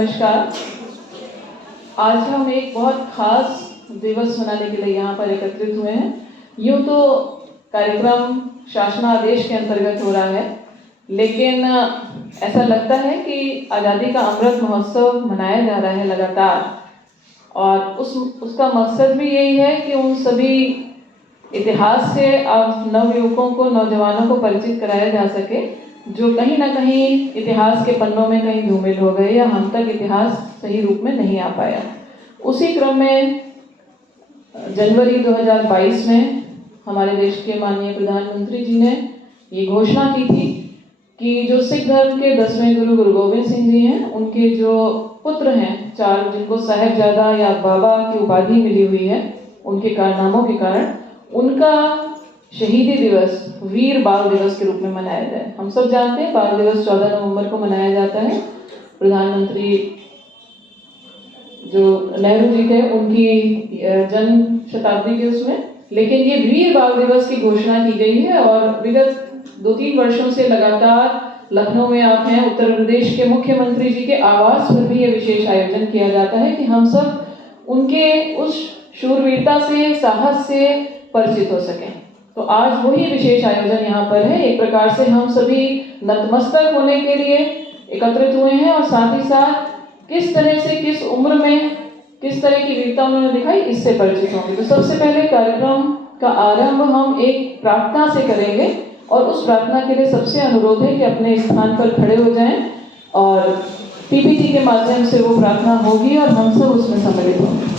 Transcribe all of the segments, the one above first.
नमस्कार। आज हम एक बहुत खास दिवस मनाने के लिए यहाँ पर एकत्रित हुए हैं। यूँ तो कार्यक्रम शासनादेश के अंतर्गत हो रहा है, लेकिन ऐसा लगता है कि आज़ादी का अमृत महोत्सव मनाया जा रहा है लगातार, और उसका मकसद भी यही है कि उन सभी इतिहास से अब नवयुवकों को, नौजवानों को परिचित कराया जा सके जो कहीं ना कहीं इतिहास के पन्नों में कहीं धूमिल हो गए या हम तक इतिहास सही रूप में नहीं आ पाया। उसी क्रम में जनवरी 2022 में हमारे देश के माननीय प्रधानमंत्री जी ने ये घोषणा की थी कि जो सिख धर्म के 10वें गुरु गोविंद सिंह जी हैं, उनके जो पुत्र हैं 4, जिनको साहिबजादा या बाबा की उपाधि मिली हुई है उनके कारनामों के कारण, उनका शहीदी दिवस वीर बाल दिवस के रूप में मनाया जाए। हम सब जानते हैं बाल दिवस 14 नवंबर को मनाया जाता है। प्रधानमंत्री जो नेहरू जी थे उनकी जन्म शताब्दी के उसमें, लेकिन ये वीर बाल दिवस की घोषणा की गई है और विगत 2-3 वर्षों से लगातार लखनऊ में आप हैं, उत्तर प्रदेश के मुख्यमंत्री जी के आवास पर भी ये विशेष आयोजन किया जाता है कि हम सब उनके उस शूरवीरता से, साहस से परिचित हो सकें। तो आज वही विशेष आयोजन यहाँ पर है। एक प्रकार से हम सभी नतमस्तक होने के लिए एकत्रित हुए हैं और साथ ही साथ किस तरह से, किस उम्र में किस तरह की वीरता उन्होंने दिखाई, इससे परिचित होंगे। तो सबसे पहले कार्यक्रम का आरंभ हम एक प्रार्थना से करेंगे और उस प्रार्थना के लिए सबसे अनुरोध है कि अपने स्थान पर खड़े हो जाएं और पीपीटी के माध्यम से वो प्रार्थना होगी और हम सब उसमें सम्मिलित होंगे।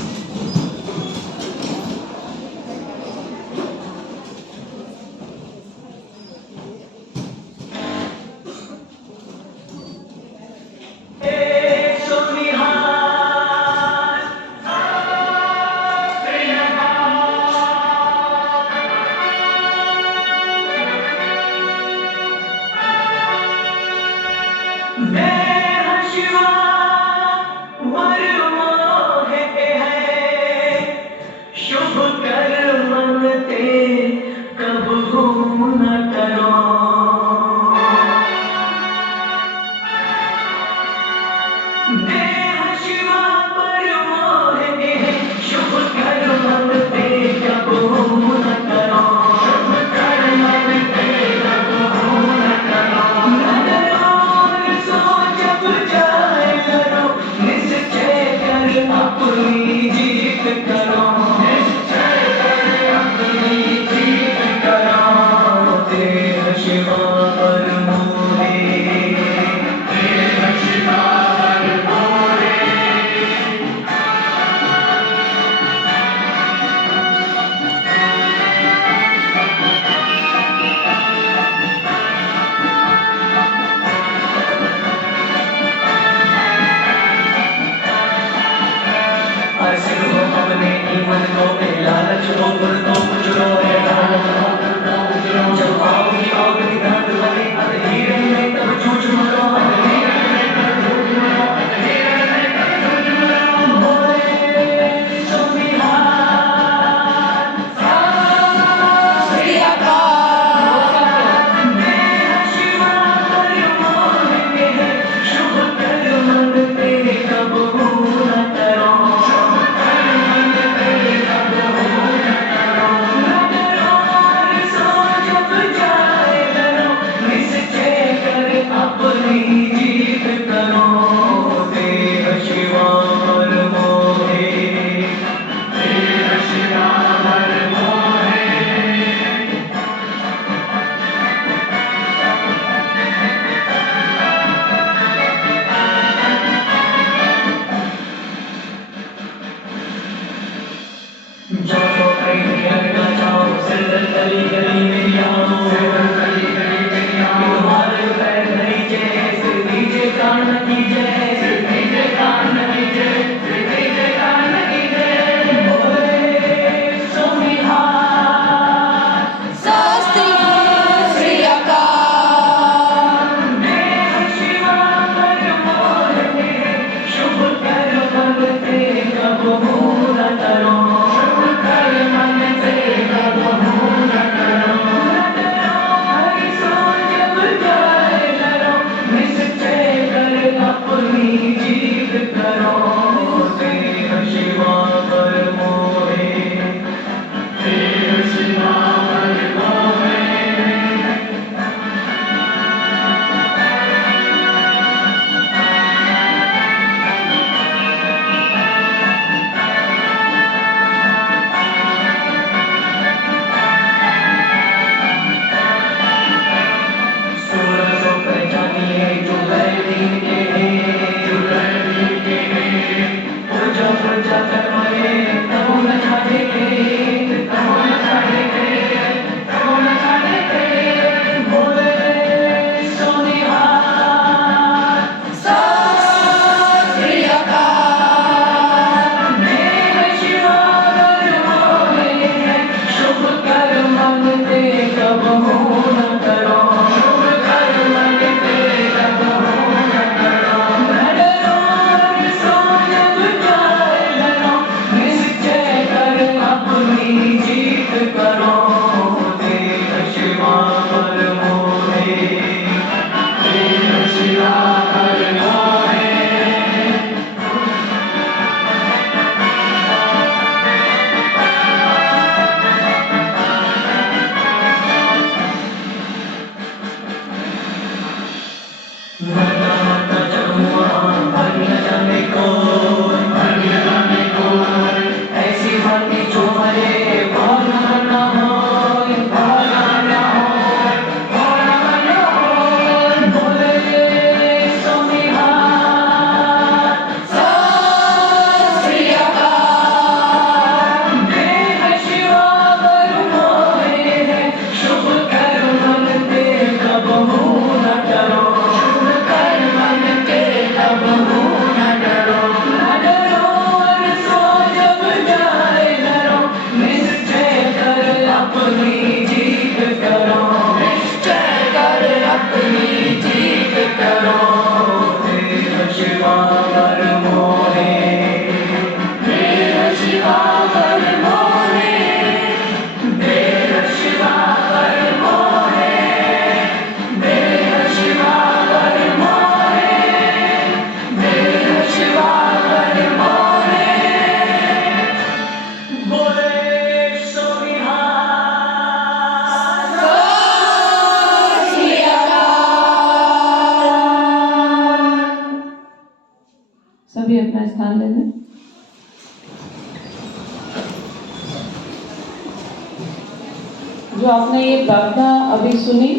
जो आपने ये प्रार्थना अभी सुनी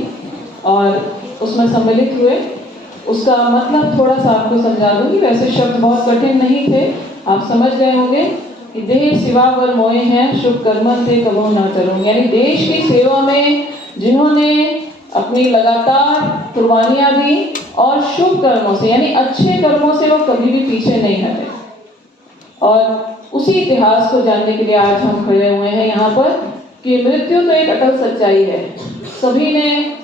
और उसमें सम्मिलित हुए, उसका मतलब थोड़ा सा आपको समझा दूंगी। वैसे शब्द बहुत कठिन नहीं थे, आप समझ गए होंगे कि देह सिवा वर मोए हैं, शुभ कर्मन थे कबो ना चलो। यानी देश की सेवा में जिन्होंने अपनी लगातार कुर्बानियां दी और शुभ कर्मों से यानी अच्छे कर्मों से वो कभी भी पीछे नहीं हटे, और उसी इतिहास को जानने के लिए आज हम खड़े हुए हैं यहाँ पर कि मृत्यु तो एक अटल सच्चाई है, सभी ने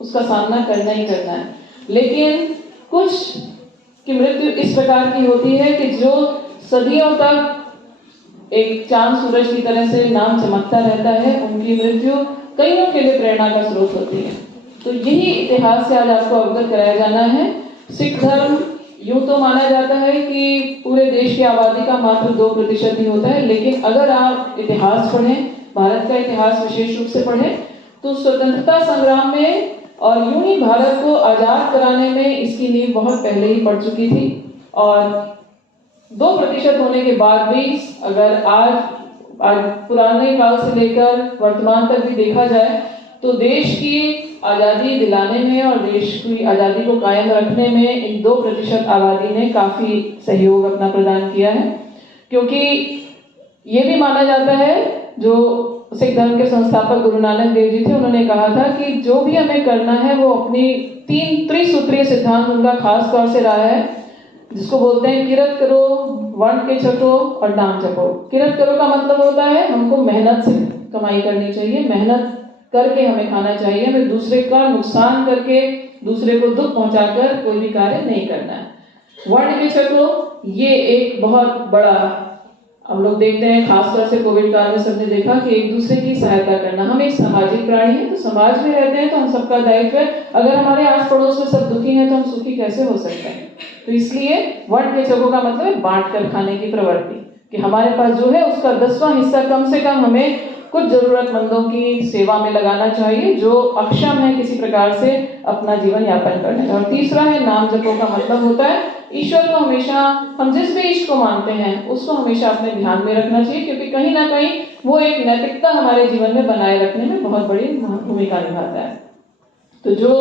उसका सामना करना ही करना है। लेकिन कुछ की मृत्यु इस प्रकार की होती है कि जो सदियों तक एक चांद सूरज की तरह से नाम चमकता रहता है, उनकी मृत्यु कईयों के लिए प्रेरणा का स्रोत होती है। तो यही इतिहास से आज आपको अवगत कराया जाना है। सिख धर्म यूं तो माना जाता है कि पूरे देश की आबादी का मात्र 2% ही होता है, लेकिन अगर आप इतिहास पढ़ें, भारत का इतिहास विशेष रूप से पढ़ें, तो स्वतंत्रता संग्राम में और यूं ही भारत को आजाद कराने में इसकी नींव बहुत पहले ही पड़ चुकी थी। और 2% होने के बाद भी अगर आज पुराने काल से लेकर वर्तमान तक भी देखा जाए तो देश की आज़ादी दिलाने में और देश की आज़ादी को कायम रखने में इन 2% आबादी ने काफ़ी सहयोग अपना प्रदान किया है। क्योंकि ये भी माना जाता है, जो सिख धर्म के संस्थापक गुरु नानक देव जी थे, उन्होंने कहा था कि जो भी हमें करना है वो अपनी 3 त्रिसूत्रीय सिद्धांत उनका खास तौर से रहा है, जिसको बोलते हैं किरत करो, वर्ण के छको और नाम जपो। किरत करो का मतलब होता है हमको मेहनत से कमाई करनी चाहिए, मेहनत करके हमें खाना चाहिए, हमें दूसरे का नुकसान करके, दूसरे को दुख पहुंचाकर कोई भी कार्य नहीं करना है। वर्ण के छको, ये एक बहुत बड़ा हम लोग देखते हैं, खासतौर से कोविड काल में सबने देखा कि एक दूसरे की सहायता करना। हम एक सामाजिक प्राणी हैं, तो समाज में रहते हैं तो हम सबका दायित्व है। अगर हमारे आस पड़ोस में सब दुखी हैं तो हम सुखी कैसे हो सकते हैं। तो इसलिए वर्ण के छको का मतलब है बांट कर खाने की प्रवृत्ति, कि हमारे पास जो है उसका 10वां हिस्सा कम से कम हमें कुछ जरूरतमंदों की सेवा में लगाना चाहिए, जो अक्षम है किसी प्रकार से अपना जीवन यापन करने का। और तीसरा है नाम जपो का मतलब होता है ईश्वर को हमेशा, हम जिस भी इष्ट को मानते हैं उसको हमेशा अपने ध्यान में रखना चाहिए, क्योंकि कहीं ना कहीं वो एक नैतिकता हमारे जीवन में बनाए रखने में बहुत बड़ी भूमिका निभाता है। तो जो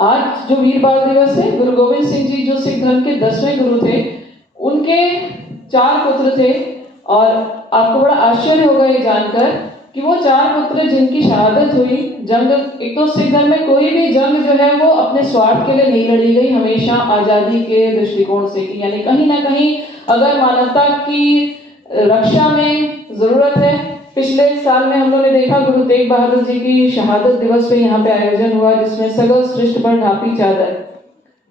आज जो वीर बाल दिवस है, गुरु गोविंद सिंह जी जो सिख धर्म के 10वें गुरु थे, उनके 4 पुत्र थे। और आपको बड़ा आश्चर्य होगा ये जानकर कि वो 4 पुत्र जिनकी शहादत हुई जंग, एक तो सिख धर्म में कोई भी जंग जो है वो अपने स्वार्थ के लिए नहीं लड़ी गई, हमेशा आजादी के दृष्टिकोण से की। यानी कहीं ना कहीं अगर मानवता की रक्षा में जरूरत है, पिछले साल में हम लोगों ने देखा गुरु तेग बहादुर जी की शहादत दिवस पे यहाँ पे आयोजन हुआ, जिसमें सगल सृष्ट पर ढापी चादर,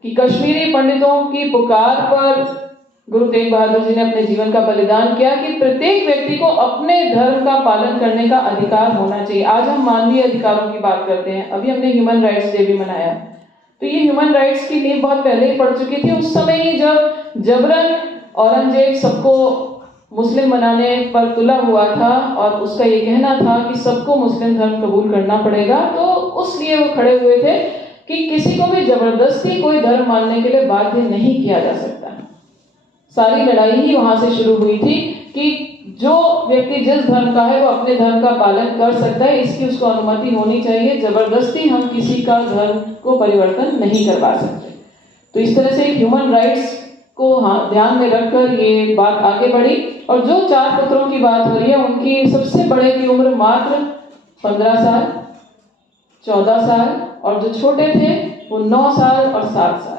कि कश्मीरी पंडितों की पुकार पर गुरु तेग बहादुर जी ने अपने जीवन का बलिदान किया कि प्रत्येक व्यक्ति को अपने धर्म का पालन करने का अधिकार होना चाहिए। आज हम मानवीय अधिकारों की बात करते हैं, अभी हमने ह्यूमन राइट्स डे भी मनाया, तो ये ह्यूमन राइट्स की नींव बहुत पहले ही पड़ चुकी थी। उस समय ही जब जबरन औरंगजेब सबको मुस्लिम बनाने पर तुला हुआ था और उसका ये कहना था कि सबको मुस्लिम धर्म कबूल करना पड़ेगा, तो उसलिए वो खड़े हुए थे कि किसी को भी जबरदस्ती कोई धर्म मानने के लिए बाध्य नहीं किया जा सकता। सारी लड़ाई ही वहां से शुरू हुई थी कि जो व्यक्ति जिस धर्म का है वो अपने धर्म का पालन कर सकता है, इसकी उसको अनुमति होनी चाहिए, जबरदस्ती हम किसी का धर्म को परिवर्तन नहीं करवा सकते। तो इस तरह से ह्यूमन राइट्स को ध्यान में रखकर ये बात आगे बढ़ी। और जो 4 पुत्रों की बात हो रही है, उनकी सबसे बड़े की उम्र मात्र 15 साल, 14 साल, और जो छोटे थे वो 9 साल और 7 साल।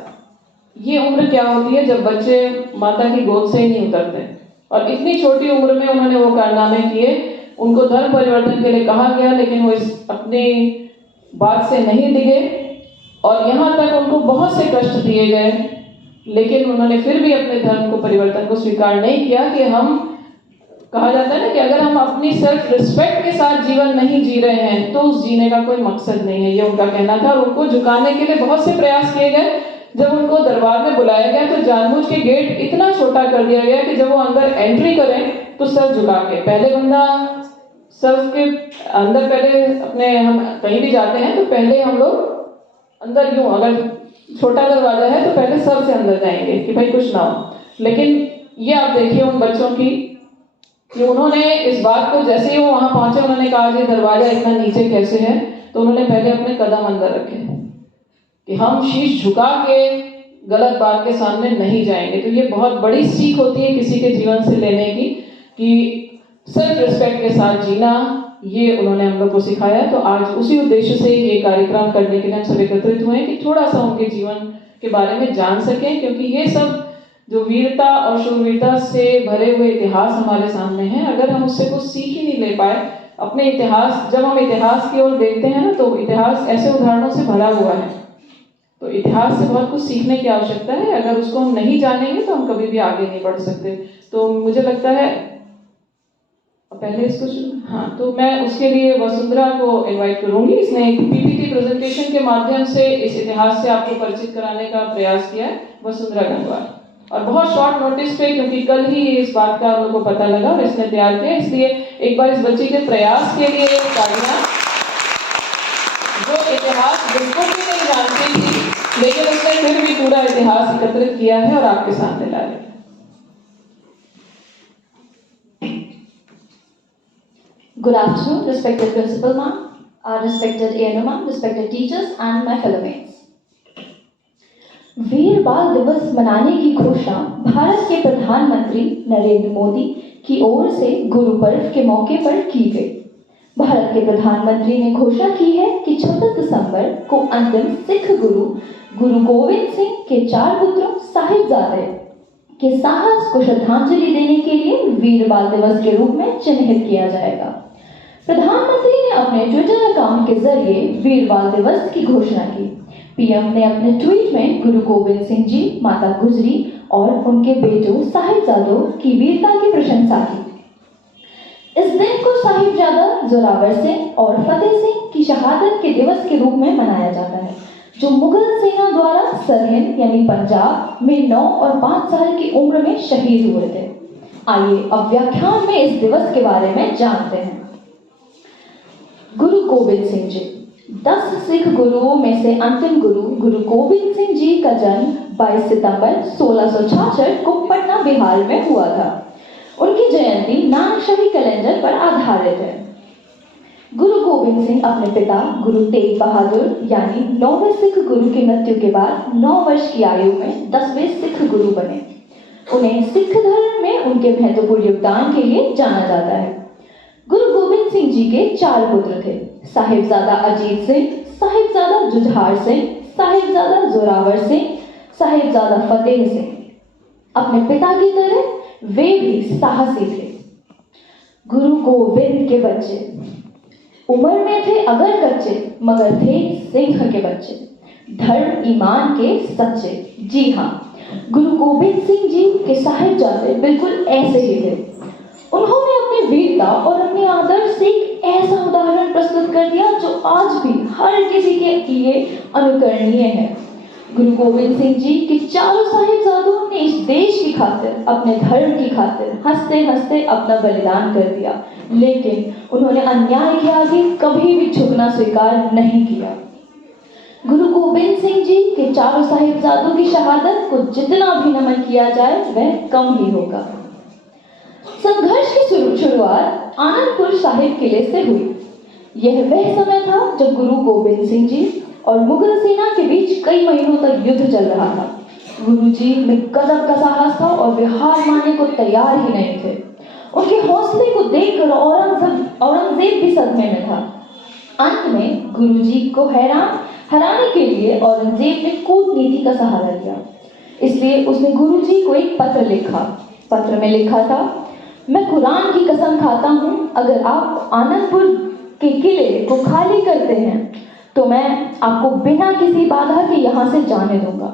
ये उम्र क्या होती है जब बच्चे माता की गोद से ही नहीं उतरते, और इतनी छोटी उम्र में उन्होंने वो कारनामे किए। उनको धर्म परिवर्तन के लिए कहा गया, लेकिन वो इस अपनी बात से नहीं डिगे और यहाँ तक उनको बहुत से कष्ट दिए गए, लेकिन उन्होंने फिर भी अपने धर्म को परिवर्तन को स्वीकार नहीं किया। कि हम, कहा जाता है ना कि अगर हम अपनी सेल्फ रिस्पेक्ट के साथ जीवन नहीं जी रहे हैं तो उस जीने का कोई मकसद नहीं है, ये उनका कहना था। और उनको झुकाने के लिए बहुत से प्रयास किए गए। जब उनको दरबार में बुलाया गया तो जानबूझ के गेट इतना छोटा कर दिया गया कि जब वो अंदर एंट्री करें तो सर झुका के, पहले बंदा सर के अंदर, पहले अपने हम कहीं भी जाते हैं तो पहले हम लोग अंदर यूं, अगर छोटा दरवाजा है तो पहले सर से अंदर जाएंगे कि भाई कुछ ना हो। लेकिन ये आप देखिए उन बच्चों की कि उन्होंने इस बात को, जैसे ही वो वहां पहुंचे, उन्होंने कहा ये दरवाजा इतना नीचे कैसे है, तो उन्होंने पहले अपने कदम अंदर रखे कि हम शीश झुका के गलत बात के सामने नहीं जाएंगे। तो ये बहुत बड़ी सीख होती है किसी के जीवन से लेने की, कि सेल्फ रिस्पेक्ट के साथ जीना, ये उन्होंने हम लोग को सिखाया। तो आज उसी उद्देश्य से ये कार्यक्रम करने के लिए हम सब एकत्रित हुए हैं कि थोड़ा सा उनके जीवन के बारे में जान सकें, क्योंकि ये सब जो वीरता और शूरवीरता से भरे हुए इतिहास हमारे सामने हैं, अगर हम उससे कुछ सीख ही नहीं ले पाए अपने इतिहास, जब हम इतिहास की ओर देखते हैं ना, तो इतिहास ऐसे उदाहरणों से भरा हुआ है। तो इतिहास से बहुत कुछ सीखने की आवश्यकता है। अगर उसको हम नहीं जानेंगे तो हम कभी भी आगे नहीं बढ़ सकते। तो मुझे लगता है पहले इसको हाँ, तो मैं उसके लिए वसुंधरा को इनवाइट करूंगी। इसने एक पीपीटी प्रेजेंटेशन के माध्यम से इस इतिहास से आपको परिचित कराने का प्रयास किया है, वसुंधरा गंगवार। और बहुत शॉर्ट नोटिस पे, क्योंकि कल ही इस बात का हम लोग को पता लगा और इसने तैयार किया, इसलिए एक बार इस बच्ची के प्रयास के लिए तालियां। जो इतिहास बिल्कुल भी नहीं जानती थी, लेकिन उसने फिर भी पूरा इतिहास एकत्रित किया है और आपके सामने लाया है। Good afternoon, respected Principal Ma'am, respected ANO Ma'am, respected teachers and my fellow mates. वीर बाल दिवस मनाने की घोषणा भारत के प्रधानमंत्री नरेंद्र मोदी की ओर से गुरु पर्व के मौके पर की गई। भारत के प्रधानमंत्री ने घोषणा की है कि 26 दिसंबर को अंतिम सिख गुरु गुरु गोविंद सिंह के 4 पुत्रों साहिबजादे के साहस को श्रद्धांजलि देने के लिए वीर बाल दिवस के रूप में चिन्हित किया जाएगा। प्रधानमंत्री ने अपने ट्विटर अकाउंट के जरिए वीर बाल दिवस की घोषणा की। पीएम ने अपने ट्वीट में गुरु गोविंद सिंह जी, माता गुजरी और उनके बेटों साहिबजादों की वीरता की प्रशंसा की। इस दिन को साहिबजादा जोरावर सिंह और फतेह सिंह की शहादत के दिवस के रूप में मनाया जाता है, जो मुगल सेना द्वारा सरहिंद यानी पंजाब में 9 और 5 साल की उम्र में शहीद हुए थे। आइए अब व्याख्यान में इस दिवस के बारे में जानते हैं। गुरु गोविंद सिंह जी 10 सिख गुरुओं में से अंतिम गुरु गुरु गोविंद सिंह जी का जन्म 22 सितंबर 1666 को पटना बिहार में हुआ था। उनकी जयंती नानकशाही कैलेंडर पर आधारित है। गुरु गोविंद सिंह अपने पिता गुरु तेग बहादुर यानी 9वें सिख गुरु की मृत्यु के बाद 9 वर्ष की आयु में 10वें सिख गुरु बने। उन्हें सिख धर्म में उनके महत्वपूर्ण योगदान के लिए जाना जाता है। गुरु गोविंद सिंह जी के 4 पुत्र थे, साहिबजादा अजीत सिंह, साहिबजादा जुझार सिंह, साहिबजादा जोरावर सिंह, साहिबजादा फतेह सिंह। अपने पिता की तरह वे भी साहसी थे। गुरु गोविंद के बच्चे उम्र में थे अगर कच्चे, मगर थे सिंह के बच्चे, धर्म ईमान के सच्चे। जी हाँ, गुरु गोविंद सिंह जी के साहिबजादे बिल्कुल ऐसे ही थे। उन्होंने अपनी वीरता और अपने आदर्श से एक ऐसा उदाहरण प्रस्तुत कर दिया जो आज भी हर किसी के लिए अनुकरणीय है। गुरु गोविंद सिंह जी के चारों साहिबजादों ने इस देश की खातिर, अपने धर्म की खातिर हंसते हंसते अपना बलिदान कर दिया, लेकिन उन्होंने अन्याय के आगे कभी भी झुकना स्वीकार नहीं किया। गुरु गोविंद सिंह जी के चारों साहिबजादों की शहादत को जितना भी नमन किया जाए वह कम ही होगा। संघर्ष की शुरुआत आनंदपुर साहिब किले से हुई। यह वह समय था जब गुरु गोविंद सिंह जी और मुगल सेना के बीच कई महीनों तक युद्ध चल रहा था। गुरुजी में गजब का साहस था और वे हार मानने को तैयार ही नहीं थे। उनके हौसले को देखकर औरंगजेब भी सदमे में था। अंत में गुरुजी को हराने के लिए औरंगजेब ने कूटनीति का सहारा लिया। इसलिए उसने गुरुजी को एक पत्र लिखा। पत्र में लिखा था, मैं कुरान की कसम खाता हूँ, अगर आप आनंदपुर के किले को खाली करते हैं तो मैं आपको बिना किसी बाधा के यहाँ से जाने दूंगा।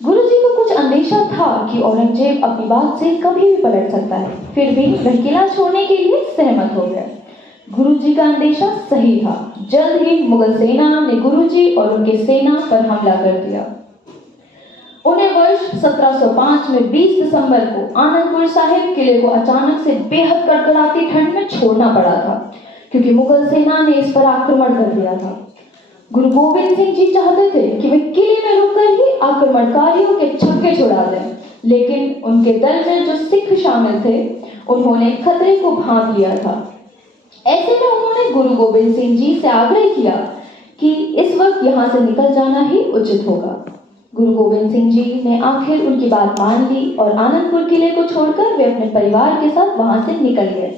गुरुजी को कुछ अंदेशा था कि औरंगजेब अपनी बात से कभी भी पलट सकता है, फिर भी वह किला छोड़ने के लिए सहमत हो गया। गुरुजी का अंदेशा सही था। जल्द ही मुगल सेना ने गुरुजी और उनके सेना पर हमला कर दिया। उन्हें वर्ष 1705 में 20 दिसंबर को आनंदपुर साहिब किले को अचानक से बेहद कड़कड़ाती ठंड में छोड़ना पड़ा था, क्योंकि मुगल सेना ने इस पर आक्रमण कर दिया था। गुरु गोविंद सिंह जी चाहते थे कि वे किले में रुककर ही आक्रमणकारियों के छक्के छुड़ा दें, लेकिन उनके दल में जो सिख शामिल थे उन्होंने खतरे को भांप लिया था। ऐसे में उन्होंने गुरु गोविंद सिंह जी से आग्रह किया कि इस वक्त यहाँ से निकल जाना ही उचित होगा। गुरु गोविंद सिंह जी ने आखिर उनकी बात मान ली और आनंदपुर किले को छोड़कर वे अपने परिवार के साथ वहां से निकल गए।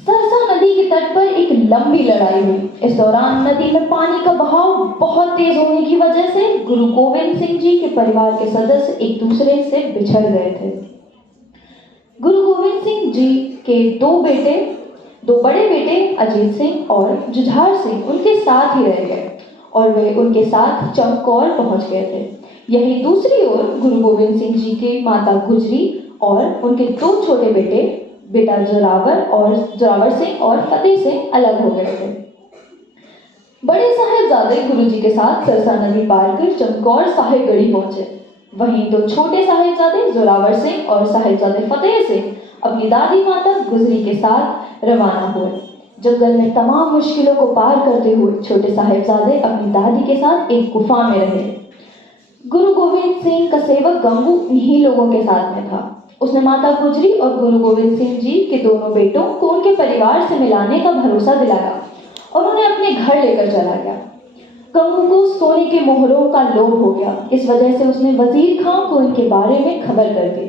सरसा नदी के तट पर एक लंबी लड़ाई हुई। इस दौरान नदी में पानी का बहाव बहुत तेज होने की वजह से गुरु गोविंद सिंह जी के परिवार के सदस्य एक दूसरे से बिछड़ गए थे। गुरु गोविंद सिंह जी के दो बड़े बेटे अजीत सिंह और जुझार सिंह उनके साथ ही रह गए और वे उनके साथ चमकौर पहुंच गए थे। यही दूसरी ओर गुरु गोविंद सिंह जी की माता गुजरी और उनके दो छोटे बेटा जोरावर सिंह और फतेह सिंह अलग हो गए थे। बड़े साहिबजादे गुरु जी के साथ सरसा नदी पार कर चमकौर साहिबगढ़ी पहुंचे। वहीं दो छोटे साहिबजादे जोरावर सिंह और साहिबजादे फतेह सिंह अपनी दादी माता गुजरी के साथ रवाना हुए। जंगल में तमाम मुश्किलों को पार करते हुए छोटे साहिबजादे अपनी दादी के साथ एक गुफा में रहे। गुरु गोविंद सिंह का सेवक गंगू इन्हीं लोगों के साथ में था। उसने माता गुजरी और गुरु गोविंद सिंह जी के दोनों बेटों को उनके परिवार से मिलाने का भरोसा दिलाया और उन्हें अपने घर लेकर चला गया। गंगू को सोने के मोहरों का लोभ हो गया। इस वजह से उसने वजीर खां को इनके बारे में खबर कर दी।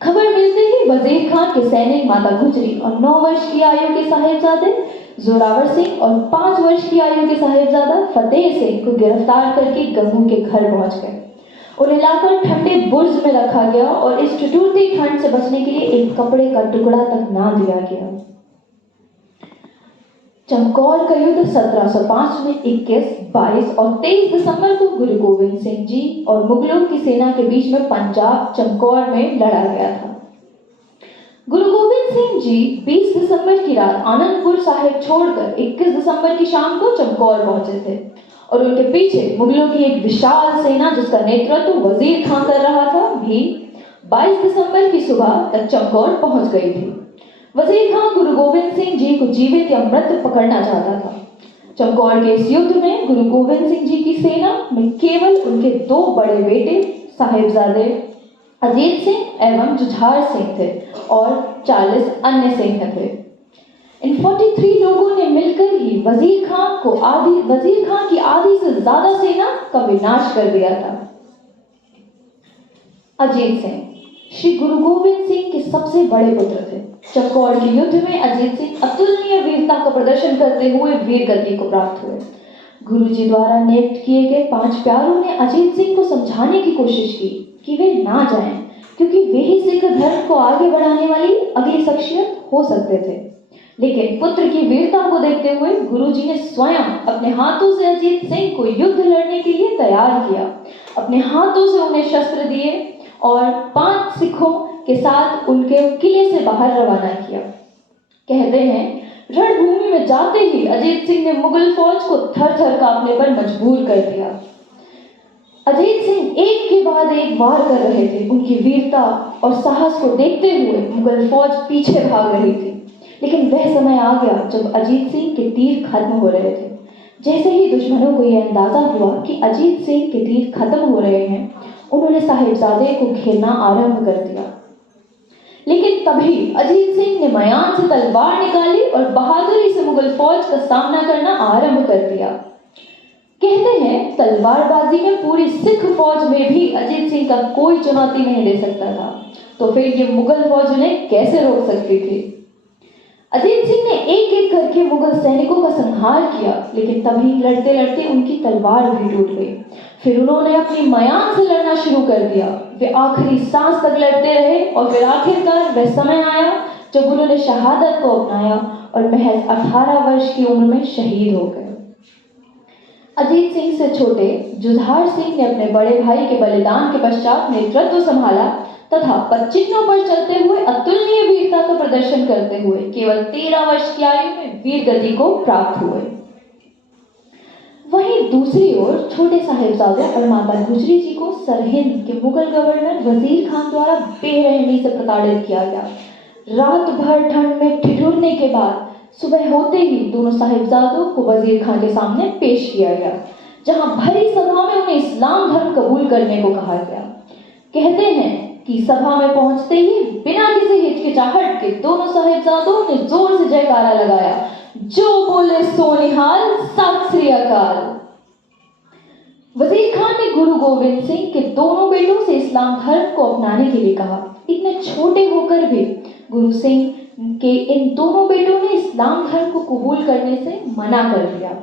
खबर मिलते ही वजीर खां के सैनिक माता गुजरी और 9 वर्ष की आयु के साहिबजादे जोरावर सिंह और 5 वर्ष की आयु के साहिबजादा फतेह सिंह को गिरफ्तार करके गंगू के घर पहुंच गए। उन्हें लाकर ठंडे बुर्ज में रखा गया और इस ठिठुरती ठंड से बचने के लिए एक कपड़े का टुकड़ा तक ना दिया गया। चमकौर का युद्ध 1705 में 21, 22 और 23 दिसंबर को गुरु गोविंद सिंह जी और मुगलों की सेना के बीच में पंजाब चमकौर में लड़ा गया था। गुरु गोविंद सिंह जी 20 दिसंबर की रात आनंदपुर साहिब छोड़कर 21 दिसंबर की शाम को चमकौर पहुंचे थे और उनके पीछे मुगलों की एक विशाल सेना जिसका नेतृत्व वजीर खां कर रहा था भी 22 दिसंबर की सुबह तक चमकौर पहुंच गई थी। वजीर खां गुरु गोविंद सिंह जी को जीवित या मृत पकड़ना चाहता था। चमकौर के इस युद्ध में गुरु गोविंद सिंह जी की सेना में केवल उनके 2 बड़े बेटे साहिबजादे अजीत सिंह एवं जुझार सिंह थे और 40 अन्य सिंह थे। इन 43 लोगों ने मिलकर ही वजीर खां की आधी से ज्यादा सेना का विनाश कर दिया था। अजीत सिंह श्री गुरु गोविंद सिंह के सबसे बड़े पुत्र थे। चमकौर के युद्ध में अजीत सिंह अतुलनीय वीरता का प्रदर्शन करते हुए वीर गति को प्राप्त हुए। गुरु जी द्वारा नियुक्त किए गए 5 प्यारों ने अजीत सिंह को समझाने की कोशिश की कि वे ना जाएं, क्योंकि वे ही सिख धर्म को आगे बढ़ाने वाली अगली शख्सियत हो सकते थे। लेकिन पुत्र की वीरता को देखते हुए गुरु जी ने स्वयं अपने हाथों से अजीत सिंह को युद्ध लड़ने के लिए तैयार किया। अपने हाथों से उन्हें शस्त्र दिए और 5 सिखों के साथ उनके किले से बाहर रवाना किया। कहते हैं रणभूमि में जाते ही अजीत सिंह ने मुगल फौज को थर-थर कांपने पर मजबूर कर दिया। अजीत सिंह एक के बाद एक वार कर रहे थे। उनकी वीरता और साहस को देखते हुए मुगल फौज पीछे भाग रही थी। लेकिन वह समय आ गया जब अजीत सिंह के तीर खत्म हो रहे थे। जैसे ही दुश्मनों को यह अंदाजा हुआ कि अजीत सिंह के तीर खत्म हो रहे हैं, उन्होंने साहिबजादे को घेरना आरंभ कर दिया। लेकिन तभी अजीत सिंह ने मयान से तलवार निकाली और बहादुरी से मुगल फौज का सामना करना आरंभ कर दिया। कहते हैं तलवारबाजी में पूरी सिख फौज में भी अजीत सिंह का कोई चुनौती नहीं दे सकता था, तो फिर ये मुगल फौज उन्हें कैसे रोक सकती थी। अजीत सिंह ने एक एक करके मुगल सैनिकों का संहार किया, लेकिन तभी लड़ते लड़ते उनकी तलवार भी टूट गई। फिर उन्होंने अपनी मयान से लड़ना शुरू कर दिया। वे आखिरी सांस तक लड़ते रहे और फिर आखिरकार वह समय आया जब उन्होंने शहादत को अपनाया और महज 18 वर्ष की उम्र में शहीद हो गए। अजीत सिंह से छोटे जुझार सिंह ने अपने बड़े भाई के बलिदान के पश्चात नेतृत्व संभाला तथा पच्चीनों पर चलते हुए अतुलनीय वीरता का प्रदर्शन करते हुए केवल 13 वर्ष की आयु में वीर गति को प्राप्त हुए। वहीं दूसरी ओर छोटे साहिबजादे और माता गुजरी जी को सरहिंद के मुगल गवर्नर वजीर खान द्वारा बेरहमी से प्रताड़ित किया गया। रात भर ठंड में ठिठुरने के बाद सुबह होते ही दोनों साहिबजादों को वजीर खान के सामने पेश किया गया, जहां भरी सभा में उन्हें इस्लाम धर्म कबूल करने को कहा गया। कहते हैं कि सभा में पहुंचते ही बिना किसी हिचकिचाहट के दोनों साहिबजादों ने जोर से जयकारा लगाया, जो बोले सो निहाल, सत श्री अकाल। वजीर खान ने गुरु गोविंद सिंह के दोनों बेटों से इस्लाम धर्म को अपनाने के लिए कहा। इतने छोटे होकर भी गुरु सिंह के इन दोनों बेटों ने इस्लाम धर्म को कबूल करने से मना कर दिया।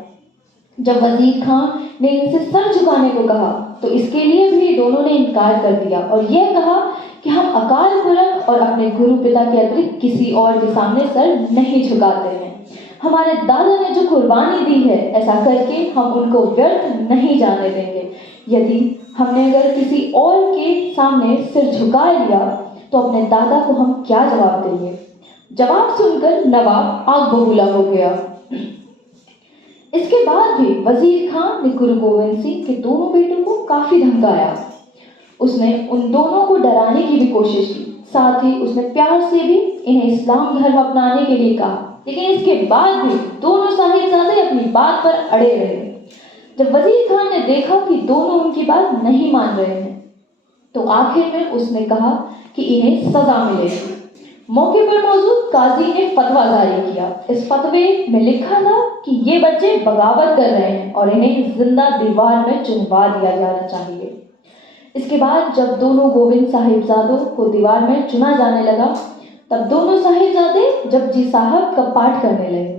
जब वजीर खान ने इनसे सर झुकाने को कहा तो इसके लिए भी दोनों ने इनकार कर दिया और यह कहा कि हम अकाल पुरख और अपने गुरु पिता के अतिरिक्त किसी और के सामने सर नहीं झुकाते हैं। हमारे दादा ने जो कुर्बानी दी है, ऐसा करके हम उनको व्यर्थ नहीं जाने देंगे। यदि हमने अगर किसी और के सामने सिर झुका लिया तो अपने दादा को हम क्या जवाब देंगे। जवाब सुनकर नवाब आग बबूला हो गया। इसके बाद भी वजीर खान ने गुरु गोविंद सिंह के दोनों बेटों को काफी धमकाया। उसने उन दोनों को डराने की भी कोशिश की, साथ ही उसने प्यार से भी इन्हें इस्लाम धर्म अपनाने के लिए कहा, लेकिन इसके बाद भी दोनों साहिबजादे अपनी बात पर अड़े रहे। जब वजीर खान ने देखा कि दोनों उनकी बात नहीं मान रहे हैं तो आखिर में उसने कहा कि इन्हें सजा मिलेगी। मौके पर मौजूद काजी ने फतवा जारी किया। इस फतवे में लिखा था कि ये बच्चे बगावत कर रहे हैं और इन्हें जिंदा दीवार में चुनवा दिया जाना चाहिए। इसके बाद जब दोनों गोविंद साहिबजादों को दीवार में चुना जाने लगा, तब दोनों साहिबजादे जपजी साहब का पाठ करने लगे।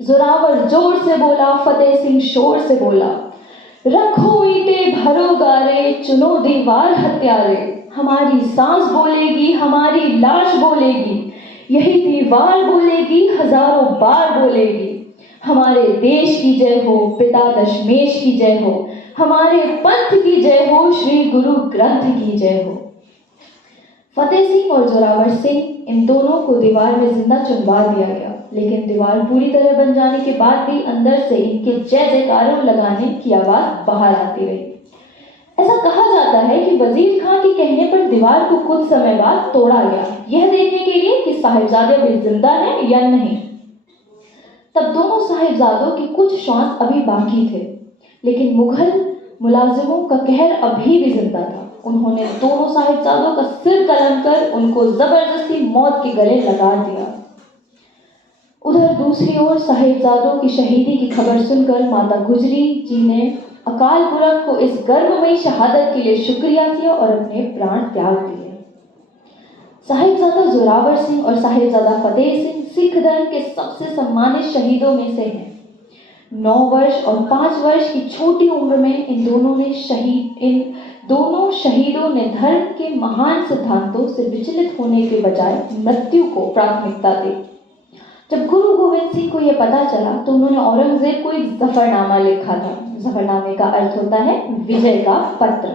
जोरावर जोर से बोला, फतेह सिंह शोर से बोला, रखो ईंटे भरो गारे, चुनो दीवार हत्यारे। हमारी सांस बोलेगी, हमारी लाश बोलेगी, यही दीवार बोलेगी, हजारों बार बोलेगी। हमारे देश की जय हो, पिता दशमेश की जय हो, हमारे पंथ की जय हो, श्री गुरु ग्रंथ की जय हो। फतेह सिंह और जोरावर सिंह इन दोनों को दीवार में जिंदा चुनवा दिया गया, लेकिन दीवार पूरी तरह बन जाने के बाद भी अंदर से इनके जय जयकारों लगाने की आवाज बाहर आती रही। ऐसा कहा जाता है कि वजीर खान के कहने पर दीवार को कुछ समय बाद तोड़ा गया, यह देखने के लिए कि साहिबजादे भी जिंदा हैं या नहीं। तब दोनों साहिबजादों के कुछ श्वास अभी बाकी थे, लेकिन मुगल मुलाजिमों का कहर अभी भी जिंदा था। उन्होंने दोनों साहिबजादों का सिर कलम कर उनको जबरदस्ती मौत के गले लगा दिया। उधर दूसरी ओर साहिबजादों की शहीदी की खबर सुनकर माता गुजरी जी ने अकाल पुरख को इस गर्वमयी शहादत के लिए शुक्रिया किया और अपने प्राण त्याग दिए। साहिबजादा जोरावर सिंह और साहिबजादा फतेह सिंह सिख धर्म के सबसे सम्मानित शहीदों में से हैं। 9 वर्ष और 5 वर्ष की छोटी उम्र में इन दोनों शहीदों ने धर्म के महान सिद्धांतों से विचलित होने के बजाय मृत्यु को प्राथमिकता दी। जब गुरु गोविंद सिंह को यह पता चला तो उन्होंने औरंगजेब को एक जफरनामा लिखा था। जफरनामे का अर्थ होता है विजय का पत्र।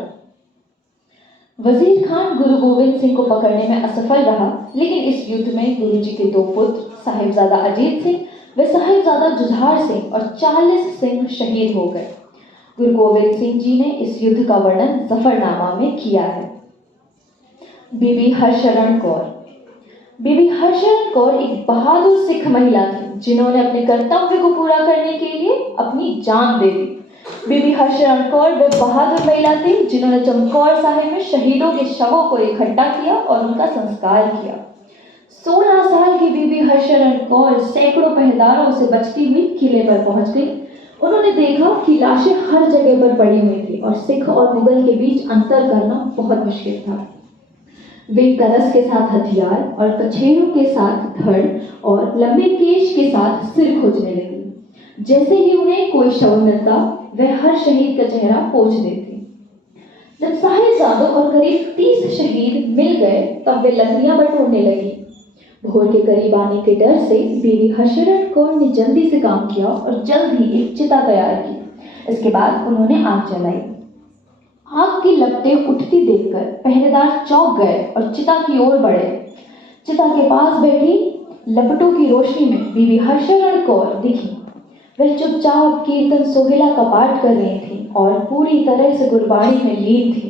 वजीर खान गुरु गोविंद सिंह को पकड़ने में असफल रहा, लेकिन इस युद्ध में गुरु जी के 2 पुत्र साहिबजादा अजीत सिंह व साहिबजादा जुझार सिंह और 40 सिंह शहीद हो गए। गुरु गोविंद सिंह जी ने इस युद्ध का वर्णन जफरनामा में किया है। बीबी हरशरण कौर। बीबी हरशरण कौर एक बहादुर सिख महिला थी, जिन्होंने अपने कर्तव्य को पूरा करने के लिए अपनी जान दे दी। बीबी हरशरण कौर वह बहादुर महिला थी जिन्होंने चमकौर साहिब में शहीदों के शवों को इकट्ठा किया और उनका संस्कार किया। 16 साल की बीबी हरशरण कौर सैकड़ों पहरेदारों से बचती हुई किले पर पहुंच गई। उन्होंने देखा कि लाशें हर जगह पर पड़ी हुई थी और सिख और मुगल के बीच अंतर करना बहुत मुश्किल था। वे करस के साथ हथियार और कछेरों के साथ धड़ और लंबे केश के साथ सिर खोजने लगी। जैसे ही उन्हें कोई शव मिलता वह हर शहीद का चेहरा पोंछ देती। जब साहिबजादों और करीब 30 शहीद मिल गए तब वे लकड़ियां बटोरने लगी। भोर के करीब आने के डर से बीबी हरशरण कौर ने जल्दी से काम किया और जल्द ही एक चिता तैयार की। इसके बाद उन्होंने आग जलाई। आग की लपटें उठती देखकर पहरेदार चौंक गए और चिता की ओर बढ़े। चिता के पास बैठी लपटों की रोशनी में बीबी हरशरण कौर दिखी। वह चुपचाप कीर्तन सोहेला का पाठ कर रही थी और पूरी तरह से गुरबाणी में लीन थी।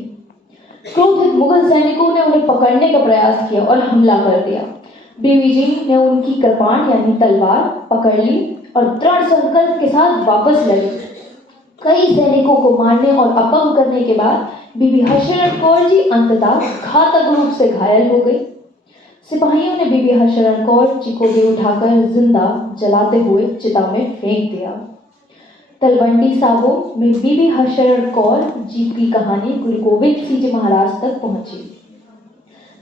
क्रोधित मुगल सैनिकों ने उन्हें पकड़ने का प्रयास किया और हमला कर दिया। बीबी जी ने उनकी कृपाण यानी तलवार पकड़ ली और दृढ़ संकल्प के साथ वापस लगी। कई सैनिकों को मारने और अपंग करने के बाद बीबी हरशरण कौर जी अंततः घातक रूप से घायल हो गई। सिपाहियों ने बीबी हरशरण कौर जी को भी उठाकर जिंदा जलाते हुए चिता में फेंक दिया। तलवंडी साबो में बीबी हरशरण कौर जी की कहानी गुरु गोविंद सिंह जी महाराज तक पहुंची।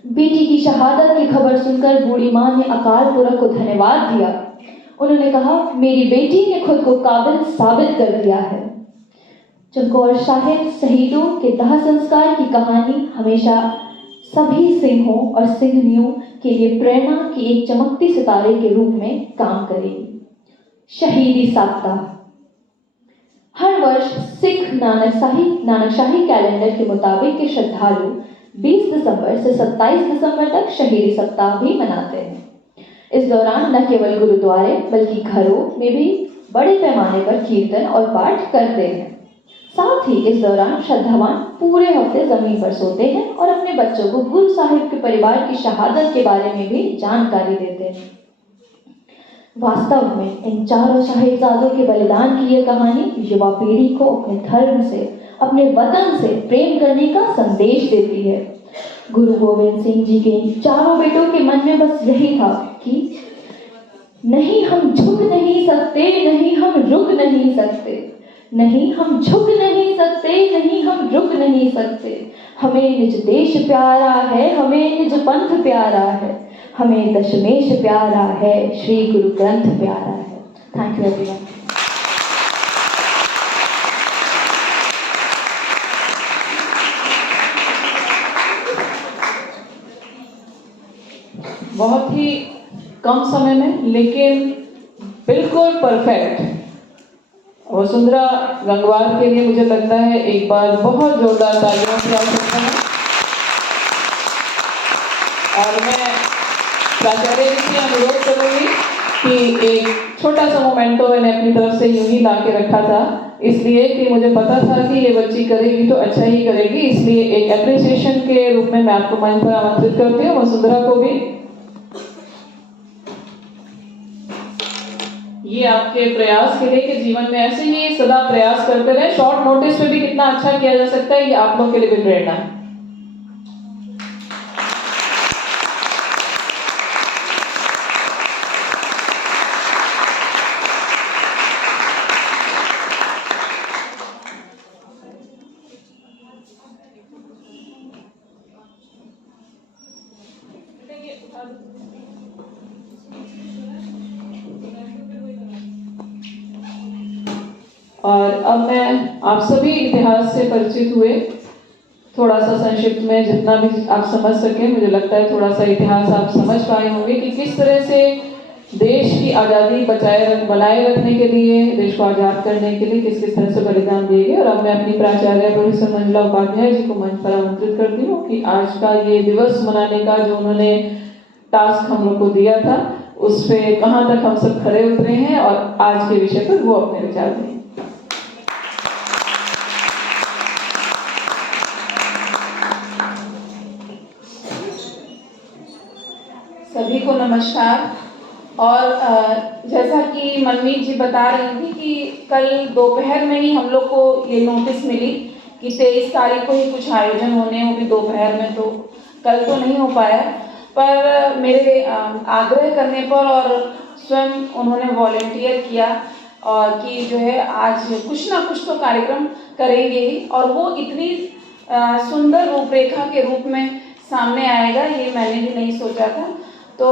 बेटी की शहादत की खबर सुनकर बूढ़ी मां ने अकाल पुरख को धन्यवाद दिया। उन्होंने कहा, मेरी बेटी ने खुद को काबिल साबित कर दिया है। चमकौर साहिब शहीदों के दाह संस्कार की कहानी हमेशा सभी सिंहों और सिंहनियों के लिए प्रेरणा की एक चमकती सितारे के रूप में काम करेगी। शहीदी सप्ताह हर वर्ष सिख नानकशाही कैलेंडर के मुताबिक के श्रद्धालु 20 दिसंबर से 27 दिसंबर तक शहीदी सप्ताह भी मनाते हैं। इस दौरान न केवल गुरुद्वारे बल्कि घरों में भी बड़े पैमाने पर कीर्तन और पाठ करते हैं। साथ ही इस दौरान श्रद्धावान पूरे हफ्ते जमीन पर सोते हैं और अपने बच्चों को गुरु साहिब के परिवार की शहादत के बारे में भी जानकारी देते हैं। वास्तव में इन चारों साहिबजादों के बलिदान की यह कहानी युवा पीढ़ी को अपने धर्म से, अपने वतन से प्रेम करने का संदेश देती है। गुरु गोविंद सिंह जी के इन चारों बेटों के मन में बस यही था कि नहीं हम झुक नहीं सकते, नहीं हम रुक नहीं सकते, नहीं हम झुक नहीं सकते, नहीं हम रुक नहीं सकते। हमें निज देश प्यारा है, हमें निज पंथ प्यारा है, हमें दशमेश प्यारा है, श्री गुरु ग्रंथ प्यारा है। Thank you everyone. बहुत ही कम समय में लेकिन बिल्कुल परफेक्ट। वसुंधरा गंगवार के लिए मुझे लगता है एक बार बहुत जोरदार तालियों की आवश्यकता है। और मैं प्राचार्य जी से अनुरोध करूंगी कि एक छोटा सा मोमेंटो मैंने अपनी तरफ से यूं ही ला के रखा था, इसलिए कि मुझे पता था कि ये बच्ची करेगी तो अच्छा ही करेगी, इसलिए एक एप्रिसिएशन के रूप में मैं आपको मंच पर आमंत्रित करती हूँ। वसुंधरा को भी ये आपके प्रयास के लिए कि जीवन में ऐसे ही सदा प्रयास करते रहे। शॉर्ट नोटिस पे भी कितना अच्छा किया जा सकता है, ये आप लोगों के लिए भी प्रेरणा है। और अब मैं आप सभी इतिहास से परिचित हुए, थोड़ा सा संक्षिप्त में जितना भी आप समझ सकें, मुझे लगता है थोड़ा सा इतिहास आप समझ पाए होंगे कि किस तरह से देश की आज़ादी बनाए रखने के लिए, देश को आज़ाद करने के लिए किस किस तरह से बलिदान दिए गए। और अब मैं अपनी प्राचार्य प्रोफेसर मंजुला उपाध्याय जी को मंच पर आमंत्रित करती हूँ कि आज का ये दिवस मनाने का जो उन्होंने टास्क हम लोग को दिया था, उस पर कहाँ तक हम सब खरे उतरे हैं और आज के विषय पर वो अपने विचार दें। सभी को नमस्कार। और जैसा कि मनमीत जी बता रही थी कि कल दोपहर में ही हम लोग को ये नोटिस मिली कि 23 तारीख को ही कुछ आयोजन होने हैं, वो भी दोपहर में, तो कल तो नहीं हो पाया। पर मेरे आग्रह करने पर और स्वयं उन्होंने वॉलंटियर किया और कि जो है आज कुछ ना कुछ तो कार्यक्रम करेंगे ही, और वो इतनी सुंदर रूपरेखा के रूप में सामने आएगा ये मैंने भी नहीं सोचा था। तो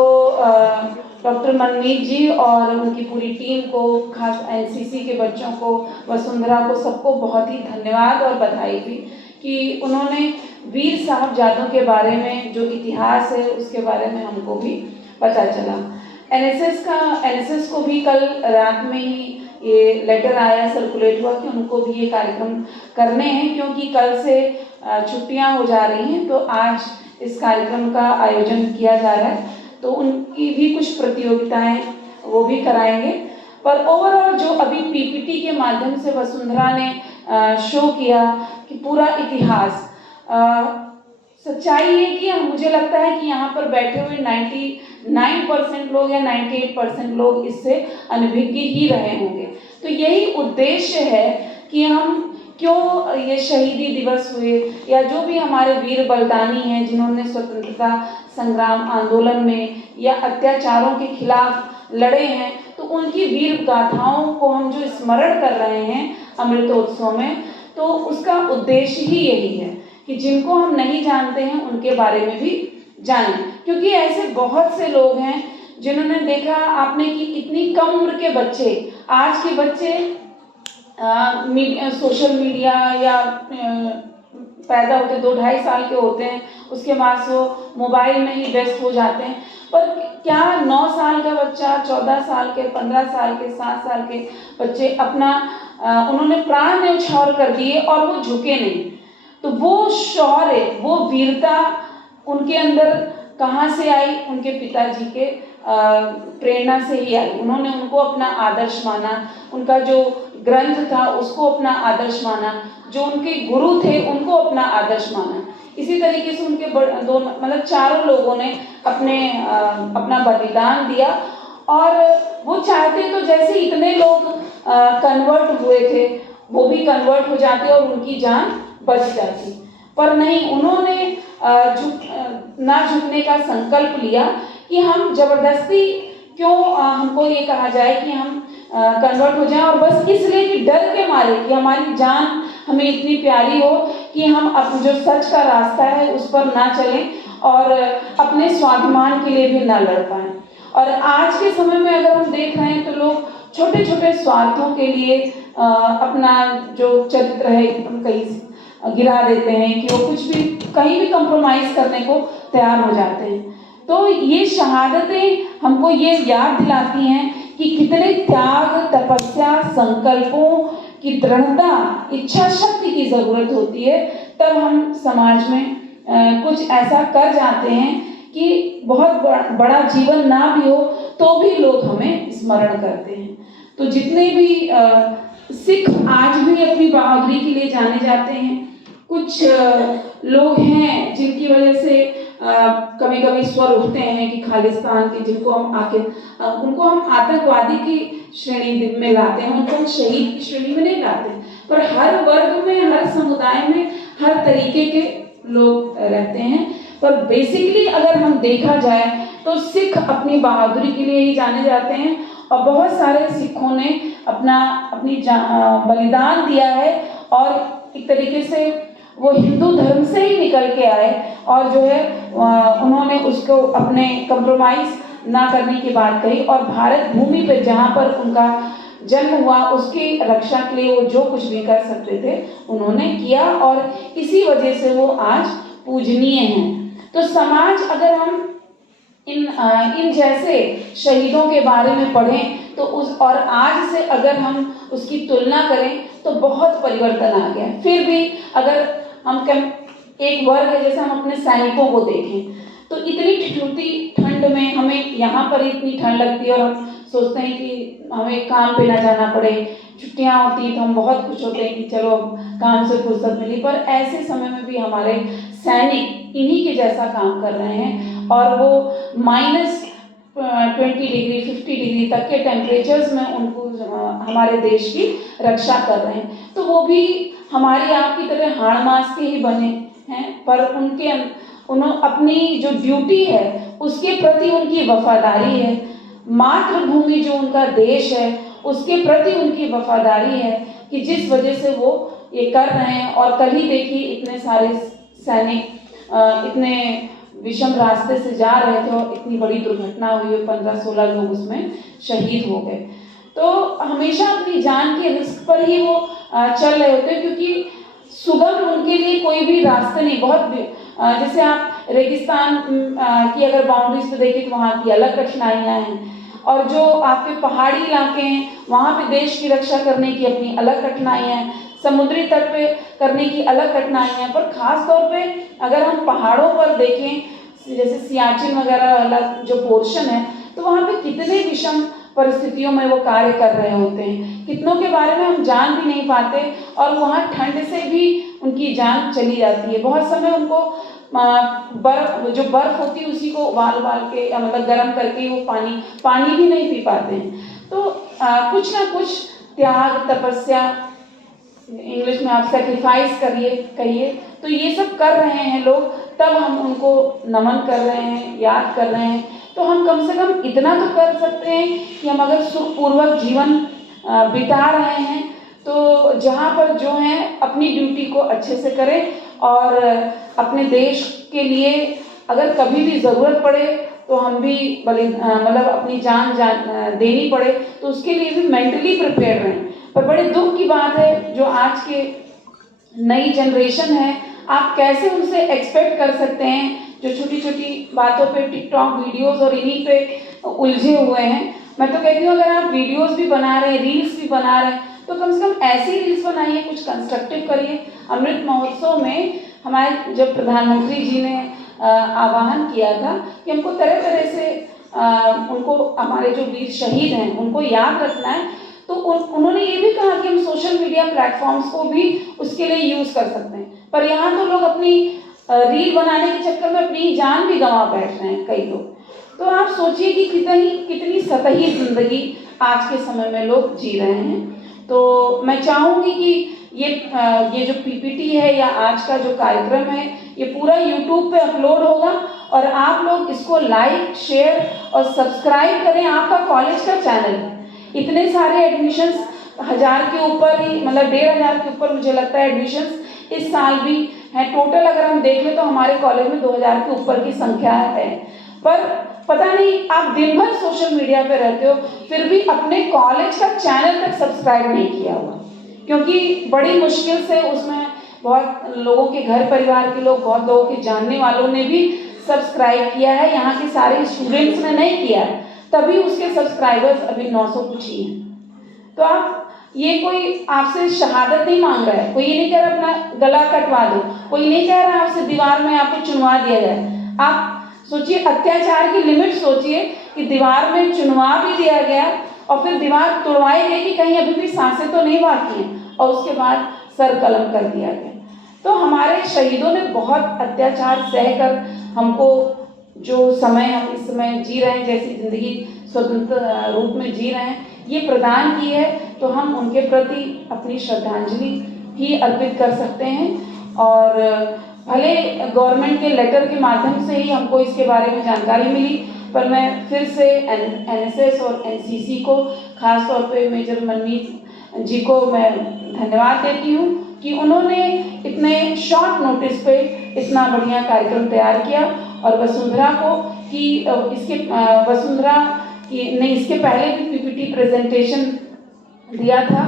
डॉक्टर मनमीत जी और उनकी पूरी टीम को, खास एनसीसी के बच्चों को, वसुंधरा को, सबको बहुत ही धन्यवाद और बधाई भी कि उन्होंने वीर साहबजादों के बारे में जो इतिहास है उसके बारे में हमको भी पता चला। एनएसएस को भी कल रात में ही ये लेटर आया, सर्कुलेट हुआ कि उनको भी ये कार्यक्रम करने हैं, क्योंकि कल से छुट्टियां हो जा रही हैं, तो आज इस कार्यक्रम का आयोजन किया जा रहा है। तो उनकी भी कुछ प्रतियोगिताएं वो भी कराएंगे। पर ओवरऑल जो अभी पीपीटी के माध्यम से वसुंधरा ने शो किया कि पूरा इतिहास, सच्चाई है कि मुझे लगता है कि यहाँ पर बैठे हुए 99% लोग या 98% लोग इससे अनभिज्ञ ही रहे होंगे। तो यही उद्देश्य है कि हम क्यों ये शहीदी दिवस हुए या जो भी हमारे वीर बलिदानी हैं जिन्होंने स्वतंत्रता संग्राम आंदोलन में या अत्याचारों के खिलाफ लड़े हैं, तो उनकी वीर गाथाओं को हम जो स्मरण कर रहे हैं अमृतोत्सव में, तो उसका उद्देश्य ही यही है कि जिनको हम नहीं जानते हैं उनके बारे में भी जानें। क्योंकि ऐसे बहुत से लोग हैं जिन्होंने देखा आपने कि इतनी कम उम्र के बच्चे, आज के बच्चे सोशल मीडिया या पैदा होते 2-2.5 साल के होते हैं, उसके बाद वो मोबाइल में ही व्यस्त हो जाते हैं। पर क्या 9 साल का बच्चा, 14 साल के, 15 साल के, 7 साल के बच्चे अपना उन्होंने प्राण न्यौछावर कर दिए और वो झुके नहीं। तो वो शौर्य, वो वीरता उनके अंदर कहाँ से आई? उनके पिताजी के प्रेरणा से ही आई। उन्होंने उनको अपना आदर्श माना, उनका जो ग्रंथ था उसको अपना आदर्श माना, जो उनके गुरु थे उनको अपना आदर्श माना। इसी तरीके से उनके मतलब चारों लोगों ने अपना बलिदान दिया और वो चाहते तो जैसे इतने लोग कन्वर्ट हुए थे वो भी कन्वर्ट हो जाते और उनकी जान बच जाती, पर नहीं, उन्होंने ना झुकने का संकल्प लिया कि हम जबरदस्ती क्यों हमको ये कहा जाए कि हम कन्वर्ट हो जाएं, और बस इसलिए कि डर के मारे कि हमारी जान हमें इतनी प्यारी हो कि हम जो सच का रास्ता है उस पर ना चलें और अपने स्वाभिमान के लिए भी ना लड़ पाएं। और आज के समय में अगर हम देख रहे हैं तो लोग छोटे छोटे स्वार्थों के लिए अपना जो चरित्र है एकदम कहीं गिरा देते हैं कि वो कुछ भी कहीं भी कंप्रोमाइज करने को तैयार हो जाते हैं। तो ये शहादतें हमको ये याद दिलाती हैं कि कितने त्याग, तपस्या, संकल्पों की दृढ़ता, इच्छा शक्ति की जरूरत होती है, तब हम समाज में कुछ ऐसा कर जाते हैं कि बहुत बड़ा जीवन ना भी हो तो भी लोग हमें स्मरण करते हैं। तो जितने भी सिख आज भी अपनी बहादुरी के लिए जाने जाते हैं, कुछ लोग हैं जिनकी वजह से कभी कभी स्वर उठते हैं कि खालिस्तान के, जिनको हम उनको हम आतंकवादी की श्रेणी में लाते हैं, उनको हम शहीद की श्रेणी में नहीं लाते, पर हर वर्ग में, हर समुदाय में हर तरीके के लोग रहते हैं। पर बेसिकली अगर हम देखा जाए तो सिख अपनी बहादुरी के लिए ही जाने जाते हैं और बहुत सारे सिखों ने अपनी बलिदान दिया है और एक तरीके से वो हिंदू धर्म से ही निकल के आए और जो है उन्होंने उसको अपने कंप्रोमाइज ना करने की बात कही और भारत भूमि पर जहाँ पर उनका जन्म हुआ उसकी रक्षा के लिए वो जो कुछ भी कर सकते थे उन्होंने किया और इसी वजह से वो आज पूजनीय हैं। तो समाज, अगर हम इन जैसे शहीदों के बारे में पढ़ें तो और आज से अगर हम उसकी तुलना करें तो बहुत परिवर्तन आ गया। फिर भी अगर हम एक वर्ग है, जैसे हम अपने सैनिकों को देखें तो इतनी ठिठुरती ठंड में हमें यहाँ पर इतनी ठंड लगती है और हम सोचते हैं कि हमें काम पे ना जाना पड़े, छुट्टियाँ होती तो हम बहुत खुश होते हैं कि चलो काम से फुर्सत मिली, पर ऐसे समय में भी हमारे सैनिक इन्हीं के जैसा काम कर रहे हैं और वो -20 डिग्री 50 डिग्री तक के टेम्परेचर्स में उनको हमारे देश की रक्षा कर रहे हैं। तो वो भी हमारी आपकी तरह हाड़ मास के ही बने हैं, पर उन्होंने अपनी जो ड्यूटी है उसके प्रति उनकी वफादारी है, मातृभूमि जो उनका देश है उसके प्रति उनकी वफादारी है कि जिस वजह से वो ये कर रहे हैं। और कल ही देखिए इतने सारे सैनिक इतने विषम रास्ते से जा रहे थे और इतनी बड़ी दुर्घटना हुई और 15-16 लोग उसमें शहीद हो गए। तो हमेशा अपनी जान के रिस्क पर ही वो चल रहे होते हैं, क्योंकि सुगम उनके लिए कोई भी रास्ते नहीं। बहुत जैसे आप रेगिस्तान की अगर बाउंड्रीज पे देखें तो वहाँ की अलग कठिनाइयाँ हैं और जो आपके पहाड़ी इलाके हैं वहाँ पे देश की रक्षा करने की अपनी अलग कठिनाइयाँ हैं, समुद्री तट पे करने की अलग कठिनाइयाँ हैं। पर ख़ास तौर पे अगर हम पहाड़ों पर देखें, जैसे सियाचिन वगैरह वाला जो पोर्शन है, तो वहाँ पे कितने विषम परिस्थितियों में वो कार्य कर रहे होते हैं, कितनों के बारे में हम जान भी नहीं पाते और वहाँ ठंड से भी उनकी जान चली जाती है। बहुत समय उनको जो बर्फ होती है उसी को उबाल के या मतलब गर्म करके वो पानी भी नहीं पी पाते हैं। तो कुछ ना कुछ त्याग, तपस्या, इंग्लिश में आप सेक्रीफाइस कहिए, तो ये सब कर रहे हैं लोग, तब हम उनको नमन कर रहे हैं, याद कर रहे हैं। तो हम कम से कम इतना तो कर सकते हैं कि हम अगर सुखपूर्वक जीवन बिता रहे हैं तो जहाँ पर जो है अपनी ड्यूटी को अच्छे से करें, और अपने देश के लिए अगर कभी भी ज़रूरत पड़े तो हम भी मतलब अपनी जान देनी पड़े तो उसके लिए भी मेंटली प्रिपेयर रहें। पर बड़े दुख की बात है जो आज के नई जनरेशन है, आप कैसे उनसे एक्सपेक्ट कर सकते हैं जो छोटी छोटी बातों पे टिकटॉक वीडियोस और इन्हीं पे उलझे हुए हैं। मैं तो कहती हूँ अगर आप वीडियोस भी बना रहे हैं, रील्स भी बना रहे हैं, तो कम से कम ऐसी रील्स बनाइए, कुछ कंस्ट्रक्टिव करिए। अमृत महोत्सव में हमारे जब प्रधानमंत्री जी ने आह्वान किया था कि हमको तरह तरह से उनको, हमारे जो वीर शहीद हैं उनको याद रखना है, तो उन्होंने ये भी कहा कि हम सोशल मीडिया प्लेटफॉर्म्स को भी उसके लिए यूज़ कर सकते हैं। पर यहाँ तो लोग अपनी रील बनाने के चक्कर में अपनी जान भी गंवा बैठ रहे हैं कई लोग। तो आप सोचिए कि कितनी सतही जिंदगी आज के समय में लोग जी रहे हैं। तो मैं चाहूँगी कि ये जो पीपीटी है या आज का जो कार्यक्रम है ये पूरा यूट्यूब पे अपलोड होगा, और आप लोग इसको लाइक, शेयर और सब्सक्राइब करें। आपका कॉलेज का चैनल है, इतने सारे एडमिशन्स 1000 के ऊपर ही, मतलब 1500 के ऊपर मुझे लगता है एडमिशन्स इस साल भी है। टोटल अगर हम देख लें तो हमारे कॉलेज में 2000 के ऊपर की संख्या है। पर पता नहीं आप दिन भर सोशल मीडिया पे रहते हो फिर भी अपने कॉलेज का चैनल तक सब्सक्राइब नहीं किया हुआ, क्योंकि बड़ी मुश्किल से उसमें बहुत लोगों के घर परिवार के लोग, बहुत लोगों के जानने वालों ने भी सब्सक्राइब किया है, यहाँ के सारे स्टूडेंट्स ने नहीं किया है, तभी उसके सब्सक्राइबर्स अभी 900 कुछ ही हैं। तो आप ये कोई आपसे शहादत नहीं मांग रहा है, कोई ये नहीं कह रहा अपना गला कटवा दो, कोई नहीं कह रहा आपसे दीवार में आपको चुनवा दिया जाए। आप सोचिए, अत्याचार की लिमिट सोचिए कि दीवार में चुनवा भी दिया गया और फिर दीवार तोड़वाई गई कि कहीं अभी भी सांसें तो नहीं बाकी हैं, और उसके बाद सर कलम कर दिया गया। तो हमारे शहीदों ने बहुत अत्याचार सहकर हमको जो समय हम इस समय जी रहे हैं, जैसी जिंदगी स्वतंत्र रूप में जी रहे हैं, ये प्रदान की है, तो हम उनके प्रति अपनी श्रद्धांजलि ही अर्पित कर सकते हैं। और भले गवर्नमेंट के लेटर के माध्यम से ही हमको इसके बारे में जानकारी मिली, पर मैं फिर से एनएसएस और एनसीसी को, खास तौर पे मेजर मनमीत जी को मैं धन्यवाद देती हूँ कि उन्होंने इतने शॉर्ट नोटिस पे इतना बढ़िया कार्यक्रम तैयार किया। और वसुंधरा को कि वसुंधरा की ने इसके पहले भी पीपीटी प्रेजेंटेशन दिया था,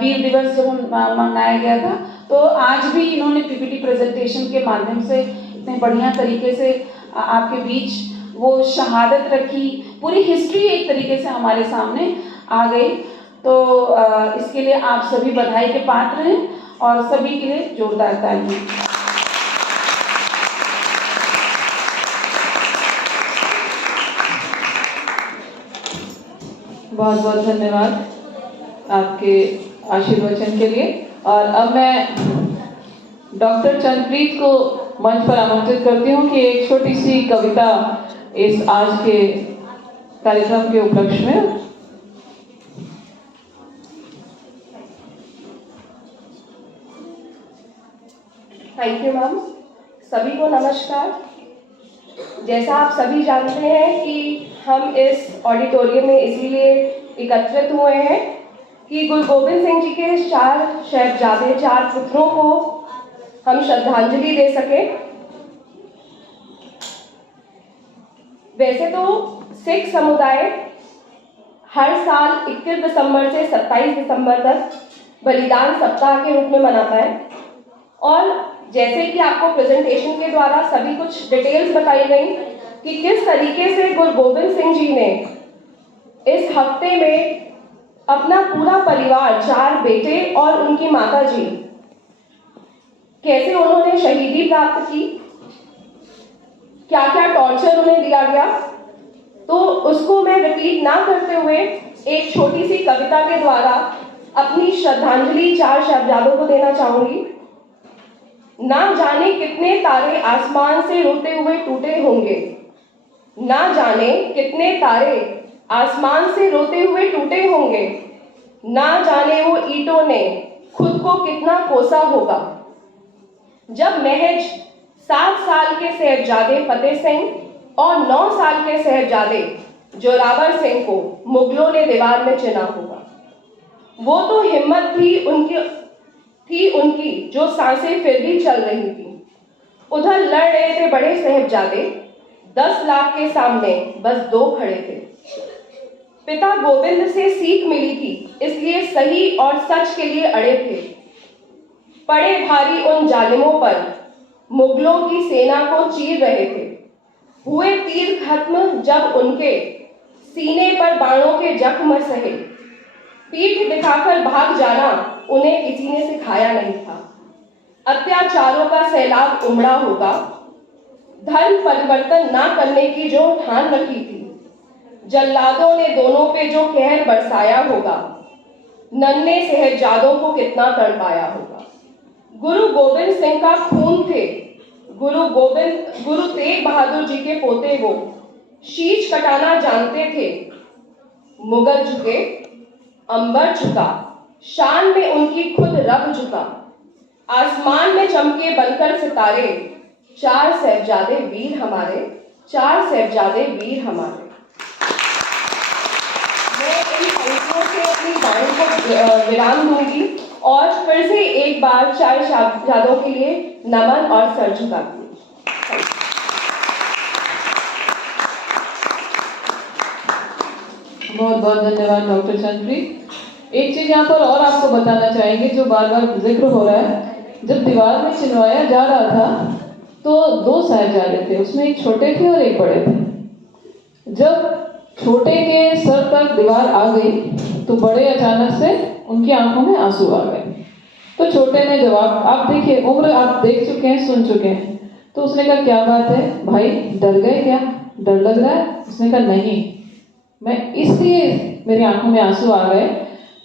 वीर दिवस जब मनाया गया था, तो आज भी इन्होंने पीपीटी प्रेजेंटेशन के माध्यम से इतने बढ़िया तरीके से आपके बीच वो शहादत रखी, पूरी हिस्ट्री एक तरीके से हमारे सामने आ गई। तो इसके लिए आप सभी बधाई के पात्र हैं और सभी के लिए जोरदार तालियां। बहुत बहुत धन्यवाद आपके आशीर्वचन के लिए। और अब मैं डॉक्टर चंद्रप्रीत को मंच पर आमंत्रित करती हूँ कि एक छोटी सी कविता इस आज के कार्यक्रम के उपलक्ष्य में। Thank you ma'am. सभी को नमस्कार। जैसा आप सभी जानते हैं कि हम इस ऑडिटोरियम में इसलिए एकत्रित हुए हैं कि गुरु गोविंद सिंह जी के 4 साहिबजादे, 4 पुत्रों को हम श्रद्धांजलि दे सकें। वैसे तो सिख समुदाय हर साल 21 दिसंबर से 27 दिसंबर तक बलिदान सप्ताह के रूप में मनाता है, और जैसे कि आपको प्रेजेंटेशन के द्वारा सभी कुछ डिटेल्स बताई गई कि किस तरीके से गुरु गोविंद सिंह जी ने इस हफ्ते में अपना पूरा परिवार, 4 बेटे और उनकी माता जी, कैसे उन्होंने शहीदी प्राप्त की, क्या क्या टॉर्चर उन्हें दिया गया, तो उसको मैं रिपीट ना करते हुए एक छोटी सी कविता के द्वारा अपनी श्रद्धांजलि 4 साहिबजादों को देना चाहूंगी। ना जाने कितने तारे आसमान से रोते हुए टूटे होंगे, ना जाने कितने तारे आसमान से रोते हुए टूटे होंगे, ना जाने वो ईंटों ने खुद को कितना कोसा होगा जब महज 7 साल के साहिबजादे फतेह सिंह और 9 साल के साहिबजादे जोरावर सिंह को मुगलों ने दीवार में चिना होगा। वो तो हिम्मत थी उनकी जो सांसें फिर भी चल रही थी। उधर लड़ रहे थे बड़े साहिबजादे, 10 लाख के सामने बस 2 खड़े थे। पिता गोविंद से सीख मिली थी, इसलिए सही और सच के लिए अड़े थे। पड़े भारी उन जालिमों पर, मुगलों की सेना को चीर रहे थे। हुए तीर खत्म जब उनके सीने पर बाणों के जख्म सहे। पीठ दिखाकर भाग जाना उन्हें किसी ने सिखाया नहीं था। अत्याचारों का सैलाब उमड़ा होगा, धर्म परिवर्तन ना करने की जो ठान रखी थी। जल्लादों ने दोनों पे जो कहर बरसाया होगा, नन्हे साहिबजादों को कितना तड़पाया होगा। गुरु गोविंद सिंह का खून थे, गुरु तेग बहादुर जी के पोते वो। शीश कटाना जानते थे, मुगल झुके, अंबर झुका, शान में उनकी खुद रब झुका। आसमान में चमके बनकर सितारे, 4 साहिबजादे वीर हमारे, 4 साहिबजादे वीर हमारे। मैं इन पंक्तियों से अपनी वाणी को विराम दूंगी और फिर से एक बार 4 साहिबजादों के लिए नमन और सर झुकाती हूँ। बहुत बहुत धन्यवाद डॉक्टर चंद्री। एक चीज यहाँ पर और आपको बताना चाहेंगे जो बार बार जिक्र हो रहा है। जब दीवार में चिनवाया जा रहा था तो 2 साहिबजादे थे, उसमें एक छोटे थे और एक बड़े थे। जब छोटे के सर तक दीवार आ गई तो बड़े अचानक से उनकी आंखों में आंसू आ गए। तो छोटे ने जवाब, आप देखिए उम्र आप देख चुके हैं, सुन चुके हैं। तो उसने कहा क्या बात है भाई, डर गए क्या, डर लग रहा है? उसने कहा नहीं, मैं इसलिए मेरी आंखों में आंसू आ गए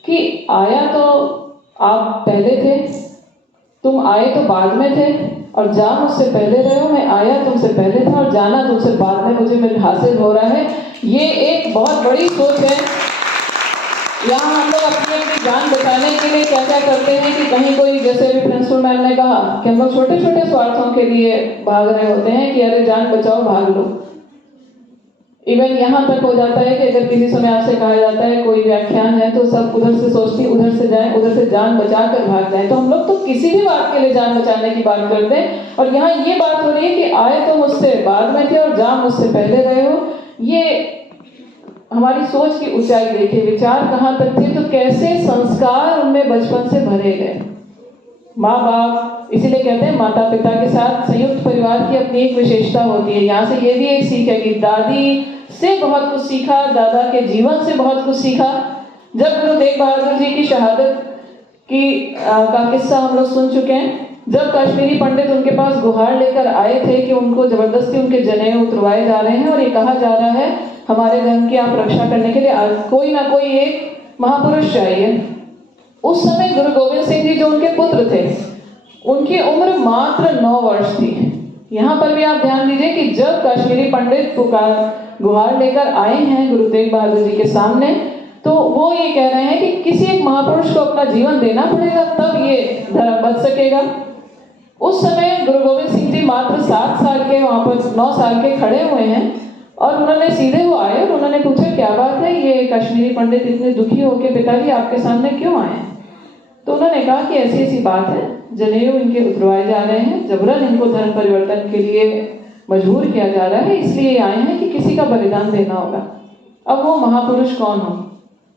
कि आया तो आप पहले थे, तुम आए तो बाद में थे, और जा मुझसे पहले रहे हो। मैं आया तुमसे पहले था और जाना तुमसे बाद में मुझे मेरे हासिल हो रहा है। ये एक बहुत बड़ी सोच है। यहाँ हम लोग अपनी जान बचाने के लिए क्या क्या करते हैं कि कहीं कोई, जैसे अभी प्रिंसिपल मैम ने कहा कि हम लोग छोटे छोटे स्वार्थों के लिए भाग रहे होते हैं कि अरे जान बचाओ भाग लो। इवन यहाँ तक हो जाता है कि अगर किसी समय आपसे कहा जाता है कोई व्याख्यान है तो सब उधर से सोचती उधर से जाएं, उधर से जान बचा कर भाग जाएं। तो हम लोग तो किसी भी बात के लिए जान बचाने की बात करते हैं, और यहाँ ये बात हो रही है कि आए तो मुझसे बाद में थे और जा मुझसे पहले रहे हो। ये हमारी सोच की ऊंचाई देखिए, विचार कहाँ तक थे, तो कैसे संस्कार उनमें बचपन से भरे गए। माँ बाप, इसीलिए कहते हैं माता पिता के साथ संयुक्त परिवार की अपनी एक विशेषता होती है। यहाँ से ये भी एक सीख है कि दादी से बहुत कुछ सीखा, दादा के जीवन से बहुत कुछ सीखा। जब गुरु तेग बहादुर जी की शहादत का किस्सा हम लोग सुन चुके हैं। जब कश्मीरी पंडित उनके पास गुहार लेकर आए थे कि उनको जबरदस्ती उनके जनेऊ उतरवाए जा रहे हैं और ये कहा जा रहा है हमारे धर्म की आप रक्षा करने के लिए कोई ना कोई एक महापुरुष चाहिए। उस समय गुरु गोविंद सिंह जी जो उनके पुत्र थे, उनकी उम्र मात्र 9 वर्ष थी। यहाँ पर भी आप ध्यान दीजिए कि जब कश्मीरी पंडित गुहार लेकर आए हैं गुरु तेग बहादुर जी के सामने, तो वो ये कह रहे हैं कि किसी एक महापुरुष को अपना जीवन देना पड़ेगा तब ये धर्म बच सकेगा। उस समय गुरु गोविंद सिंह जी मात्र 7 साल के, वहाँ पर 9 साल के खड़े हुए हैं और उन्होंने सीधे वो आए और उन्होंने पूछा क्या बात है, ये कश्मीरी पंडित इतने दुखी होकर पिताजी आपके सामने क्यों आए? तो उन्होंने कहा कि ऐसी ऐसी बात है, जनेऊ इनके उतरवाए जा रहे हैं, जबरन इनको धर्म परिवर्तन के लिए मजबूर किया जा रहा है, इसलिए आए हैं कि किसी का बलिदान देना होगा। अब वो महापुरुष कौन हो?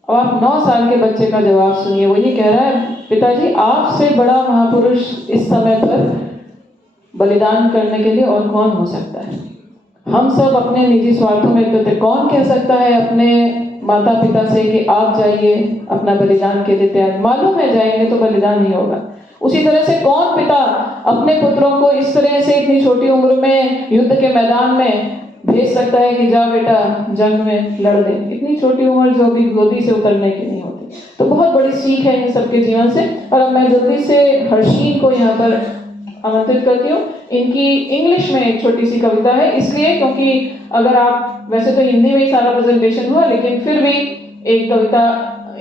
अब आप 9 साल के बच्चे का जवाब सुनिए। वो ये कह रहा है पिताजी आपसे बड़ा महापुरुष इस समय पर बलिदान करने के लिए और कौन हो सकता है? हम सब अपने निजी स्वार्थों में तो थे, कौन कह सकता है अपने माता पिता से कि आप जाइए अपना बलिदान के लिए तैयार? मालूम है जाएंगे तो बलिदान नहीं होगा। उसी तरह से कौन पिता अपने पुत्रों को इस तरह से इतनी छोटी उम्र में युद्ध के मैदान में भेज सकता है कि जा बेटा जंग में लड़ दे? इतनी छोटी उम्र जो अभी गोदी से उतरने की नहीं होती। तो बहुत बड़ी सीख है इन सबके जीवन से। और अब मैं जल्दी से हर्षीन को यहाँ पर आमंत्रित करती हूँ। इनकी इंग्लिश में एक छोटी सी कविता है, इसलिए क्योंकि अगर आप, वैसे तो हिंदी में ही सारा प्रेजेंटेशन हुआ, लेकिन फिर भी एक कविता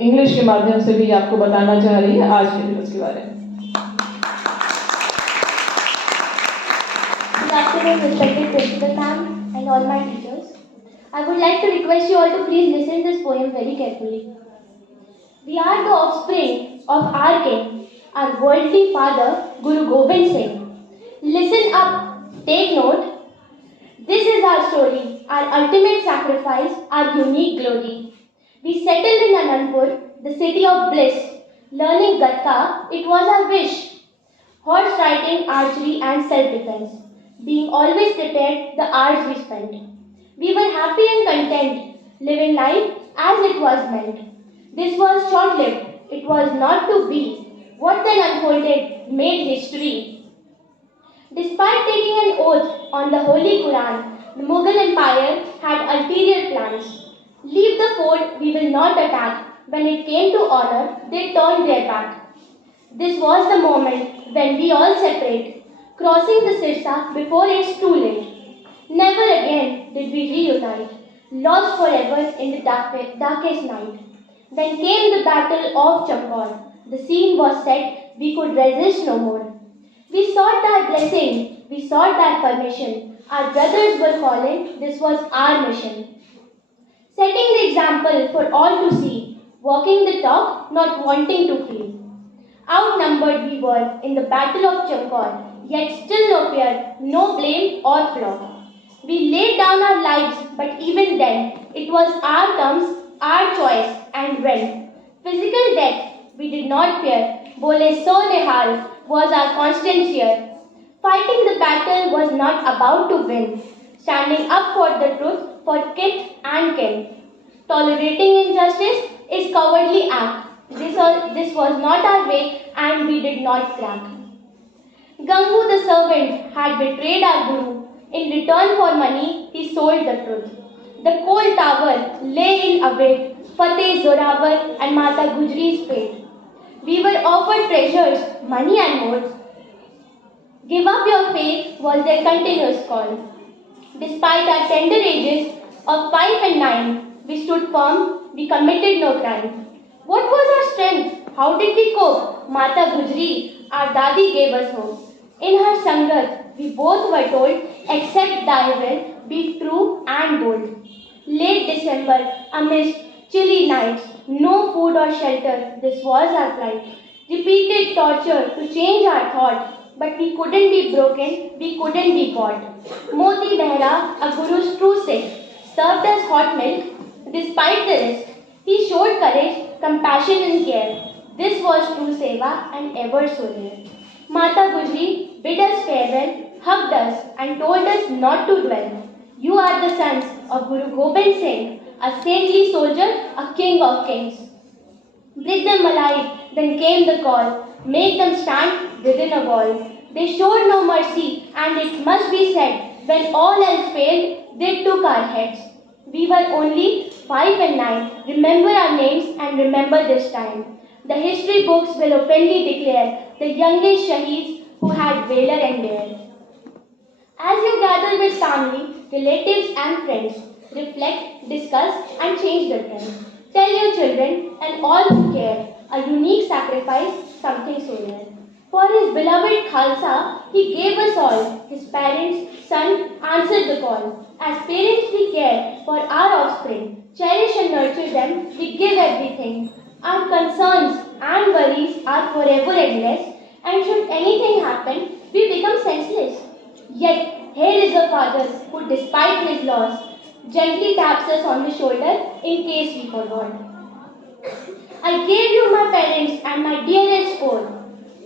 इंग्लिश के माध्यम से भी आपको बताना चाह रही है आज के दिवस के बारे में। Good afternoon, respected principal ma'am and all my teachers. I would like to request you all to please listen this poem very carefully. We are the offspring of our king, our worldly father, Guru Gobind Singh. Listen up, take note. This is our story, our ultimate sacrifice, our unique glory. We settled in Anandpur, the city of bliss. Learning Gatka, it was our wish. Horse riding, archery and self-defense. Being always prepared the hours we spent. We were happy and content, living life as it was meant. This was short-lived, it was not to be. What then unfolded made history. Despite taking an oath on the Holy Quran, the Mughal Empire had ulterior plans. Leave the fort, we will not attack. When it came to honor, they turned their back. This was the moment when we all separate, crossing the Sirsa before it's too late. Never again did we reunite, lost forever in the darkest night. Then came the battle of Champar. The scene was set, we could resist no more. We sought our blessing, we sought our permission. Our brothers were calling, this was our mission. Setting the example for all to see, walking the talk, not wanting to flee. Outnumbered we were in the battle of Champar, yet still no fear, no blame or flaw. We laid down our lives, but even then, it was our terms, our choice, and when. Physical death, we did not fear. Bole so nihal was our constant cheer. Fighting the battle was not about to win. Standing up for the truth, for kith and kin. Tolerating injustice is cowardly act. This was not our way and we did not crack. Gangu the servant had betrayed our Guru. In return for money, he sold the truth. The cold tower lay in await Fateh Zorawar and Mata Gujri's fate. We were offered treasures, money and more. Give up your faith was their continuous call. Despite our tender ages of 5 and 9, we stood firm, we committed no crime. What was our strength? How did we cope? Mata Gujri, our Dadi gave us hope. In her Sangat, we both were told, accept thy will, be true and bold. Late December, amidst chilly nights, no food or shelter, this was our plight. Repeated torture to change our thought, but we couldn't be broken, we couldn't be caught. Moti Behra, a Guru's true Sikh, served us hot milk. Despite the risk, he showed courage, compassion and care. This was true seva and ever so rare. Mata Gujri bid us farewell, hugged us and told us not to dwell. You are the sons of Guru Gobind Singh, a saintly soldier, a king of kings. Bring them alive, then came the call, make them stand within a wall. They showed no mercy, and it must be said, when all else failed, they took our heads. We were only 5 and 9. Remember our names and remember this time. The history books will openly declare the youngest Shaheeds who had valor and dare. As you gather with family, relatives and friends, reflect, discuss and change the trend. Tell your children and all who care, a unique sacrifice, something so rare. For his beloved Khalsa, he gave us all. His parents, son, answered the call. As parents, we care for our offspring. Cherish and nurture them, we give everything. Our concerns and worries are forever endless, and should anything happen, we become senseless. Yet, here is a father who, despite his loss, gently taps us on the shoulder in case we forgot. I gave you my parents and my dearest four.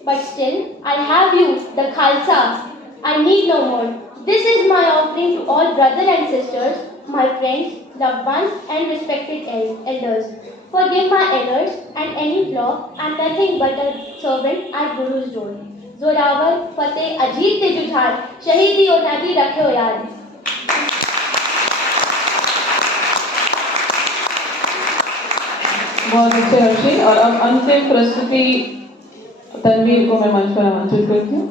But still, I have you, the Khalsa. I need no more. This is my offering to all brothers and sisters, my friends, loved ones, and respected elders. Forgive my errors and any flaw. I am nothing but a servant at Guru's door. Zorawar, Fateh, Ajit te Jujhar, Shahidi और नदी रखो याद. बहुत अच्छे हर्षी। और अब अंतिम प्रस्तुति तनवीर को मैं मंच पर आमंत्रित करती हूँ।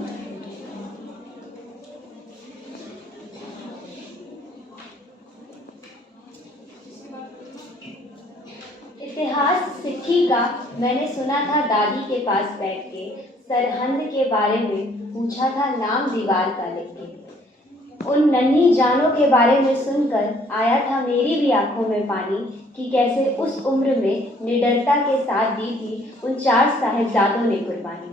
इतिहास सिक्खी कभी का मैंने सुना था दादी के पास बैठ के, सरहंद के बारे में पूछा था नाम दीवार का लिख के। उन नन्ही जानों के बारे में सुनकर आया था मेरी भी आंखों में पानी कि कैसे उस उम्र में निडरता के साथ दी थी उन 4 साहिबजादों ने कुर्बानी।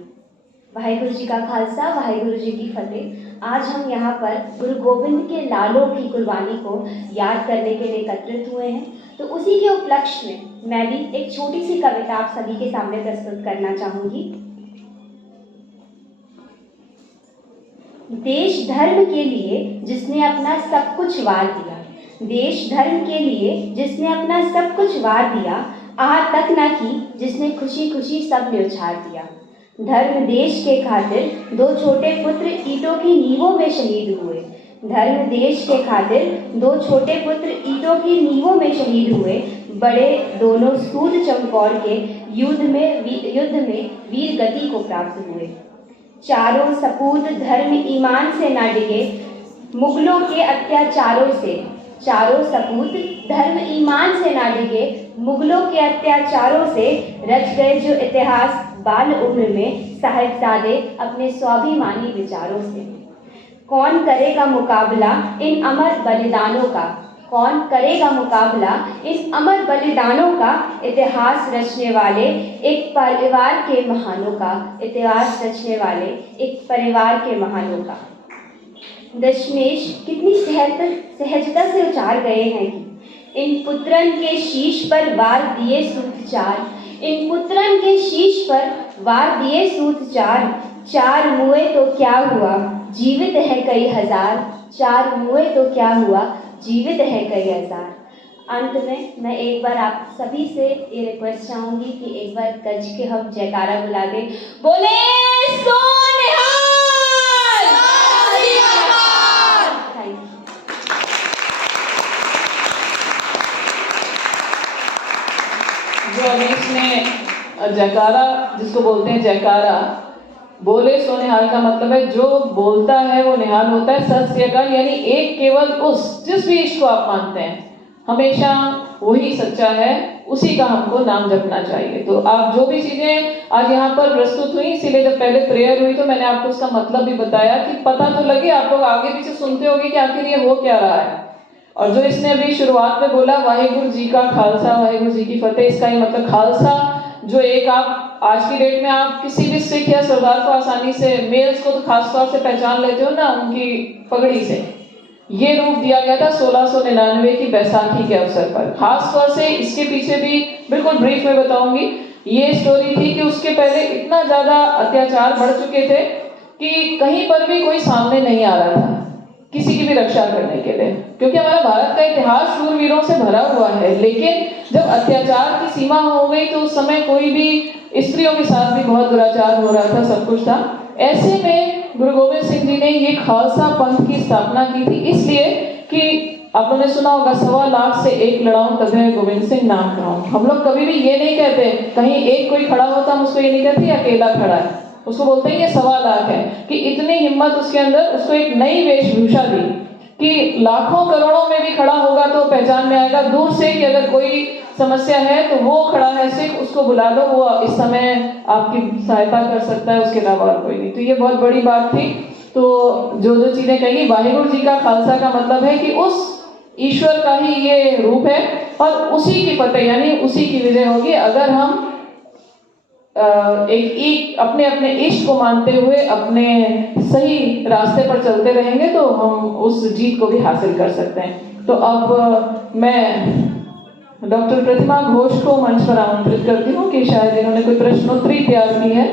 वाहिगुरु जी का खालसा, वाहिगुरु जी की फतेह। आज हम यहाँ पर गुरु गोविंद के लालों की कुर्बानी को याद करने के लिए एकत्रित हुए हैं। तो उसी के उपलक्ष्य में मैं भी एक छोटी सी कविता आप सभी के सामने प्रस्तुत करना चाहूँगी। देश धर्म के लिए जिसने अपना सब कुछ वार दिया, देश धर्म के लिए जिसने अपना सब कुछ वार दिया, आह तक न की जिसने खुशी खुशी सब ने उछाल दिया। धर्म देश के खातिर 2 छोटे पुत्र ईंटों की नींवों में शहीद हुए। धर्म देश के खातिर 2 छोटे पुत्र ईंटों की नींवों में शहीद हुए। बड़े दोनों सूद चमकौर के युद्ध में वीर गति को प्राप्त हुए। चारों सपूत धर्म ईमान से न डिगे मुगलों के अत्याचारों से। चारों सपूत धर्म ईमान से न डिगे मुगलों के अत्याचारों से। रच गए जो इतिहास बाल उम्र में साहिबजादे अपने स्वाभिमानी विचारों से। कौन करेगा मुकाबला इन अमर बलिदानों का, कौन करेगा मुकाबला इन अमर बलिदानों का। इतिहास रचने वाले एक परिवार के महानों का, इतिहास रचने वाले एक परिवार के महानों का। दशमेश कितनी सहजता से उचार गए हैं कि इन पुत्रन के शीश पर वार दिए सूत 4। इन पुत्रन के शीश पर वार दिए सूत 4। 4 मुए तो क्या हुआ जीवित है कई हजार। 4 मुए तो क्या हुआ जीवित है कई हजार। अंत में मैं एक बार आप सभी से ये रिक्वेस्ट चाहूंगी कि एक बार गज के हम जयकारा बुला दें। बोले सो निहाल। Thank you. जो अभी इसने जयकारा जिसको बोलते हैं जयकारा, बोले सो निहाल का मतलब है जो बोलता है वो निहाल होता है। सत श्री अकाल यानी एक केवल उस जिस भी ईश्वर को आप मानते हैं हमेशा वही सच्चा है, उसी का हमको नाम जपना चाहिए। तो आप जो भी चीजें आज यहाँ पर प्रस्तुत हुई, इसीलिए जब पहले प्रेयर हुई तो मैंने आपको उसका मतलब भी बताया कि पता तो लगे, आप लोग आगे पीछे सुनते होंगे कि आखिर ये हो क्या रहा है। और जो इसने अभी शुरुआत में बोला वाहिगुरु जी का खालसा वाहिगुरु जी की फतेह, इसका ही मतलब खालसा जो एक आप आज की डेट में आप किसी भी सिख या सरदार को आसानी से, मेल्स को तो खासतौर से पहचान लेते हो ना उनकी पगड़ी से। ये रूप दिया गया था 1699 की बैसाखी के अवसर पर। खास तौर से इसके पीछे भी बिल्कुल ब्रीफ में बताऊंगी। ये स्टोरी थी कि उसके पहले इतना ज्यादा अत्याचार बढ़ चुके थे कि कहीं पर भी कोई सामने नहीं आ रहा था किसी की भी रक्षा करने के लिए, क्योंकि हमारा भारत का इतिहास शूरवीरों से भरा हुआ है। लेकिन जब अत्याचार की सीमा हो गई तो उस समय कोई भी स्त्रियों के साथ भी बहुत दुराचार हो रहा था, सब कुछ था। ऐसे में गुरु गोविंद सिंह जी ने ये खालसा पंथ की स्थापना की थी, इसलिए कि आप लोगों ने सुना होगा 1.25 लाख से एक लड़ाऊं तबे गोविंद सिंह नाम कहूं। हम लोग कभी भी ये नहीं कहते, कहीं एक कोई खड़ा होता हम उसको ये नहीं कहते अकेला खड़ा है, उसको बोलते हैं ये 1.25 लाख है। कि इतनी हिम्मत उसके अंदर, उसको एक नई वेशभूषा दी कि लाखों करोड़ों में भी खड़ा होगा तो पहचान में आएगा दूर से कि अगर कोई समस्या है तो वो खड़ा है सिख, उसको बुला लो, वो इस समय आपकी सहायता कर सकता है, उसके अलावा और कोई नहीं। तो ये बहुत बड़ी बात थी। तो जो जो चीजें कही, वाहिगुरु जी का खालसा का मतलब है कि उस ईश्वर का ही ये रूप है और उसी की फतेह यानी उसी की विजय होगी। अगर हम एक अपने अपने इष्ट को मानते हुए अपने सही रास्ते पर चलते रहेंगे तो हम उस जीत को भी हासिल कर सकते हैं। तो अब मैं डॉक्टर प्रतिमा घोष को मंच पर आमंत्रित करती हूँ कि शायद इन्होंने कोई प्रश्नोत्तरी तैयार की है।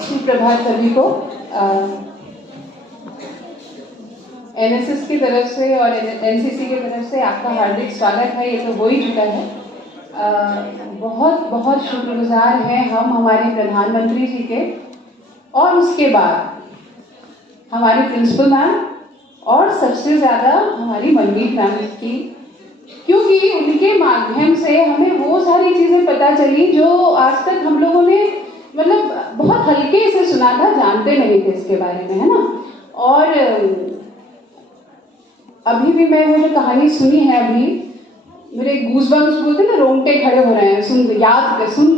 सुप्रभात सभी को। एनएसएस की तरफ से और एनसीसी की तरफ से आपका हार्दिक स्वागत है, ये तो हो ही चुका है। बहुत बहुत शुक्रगुजार हैं हम हमारे प्रधानमंत्री जी के और उसके बाद हमारी प्रिंसिपल मैम और सबसे ज़्यादा हमारी मनमीत मैम की, क्योंकि उनके माध्यम से हमें वो सारी चीज़ें पता चली जो आज तक हम लोगों ने मतलब बहुत हल्के से सुना था, जानते नहीं थे इसके बारे में, है ना। और अभी भी मैं वो जो कहानी सुनी है अभी, मेरे गूज़बम्स बोलते हैं ना, रोंगटे खड़े हो रहे हैं सुन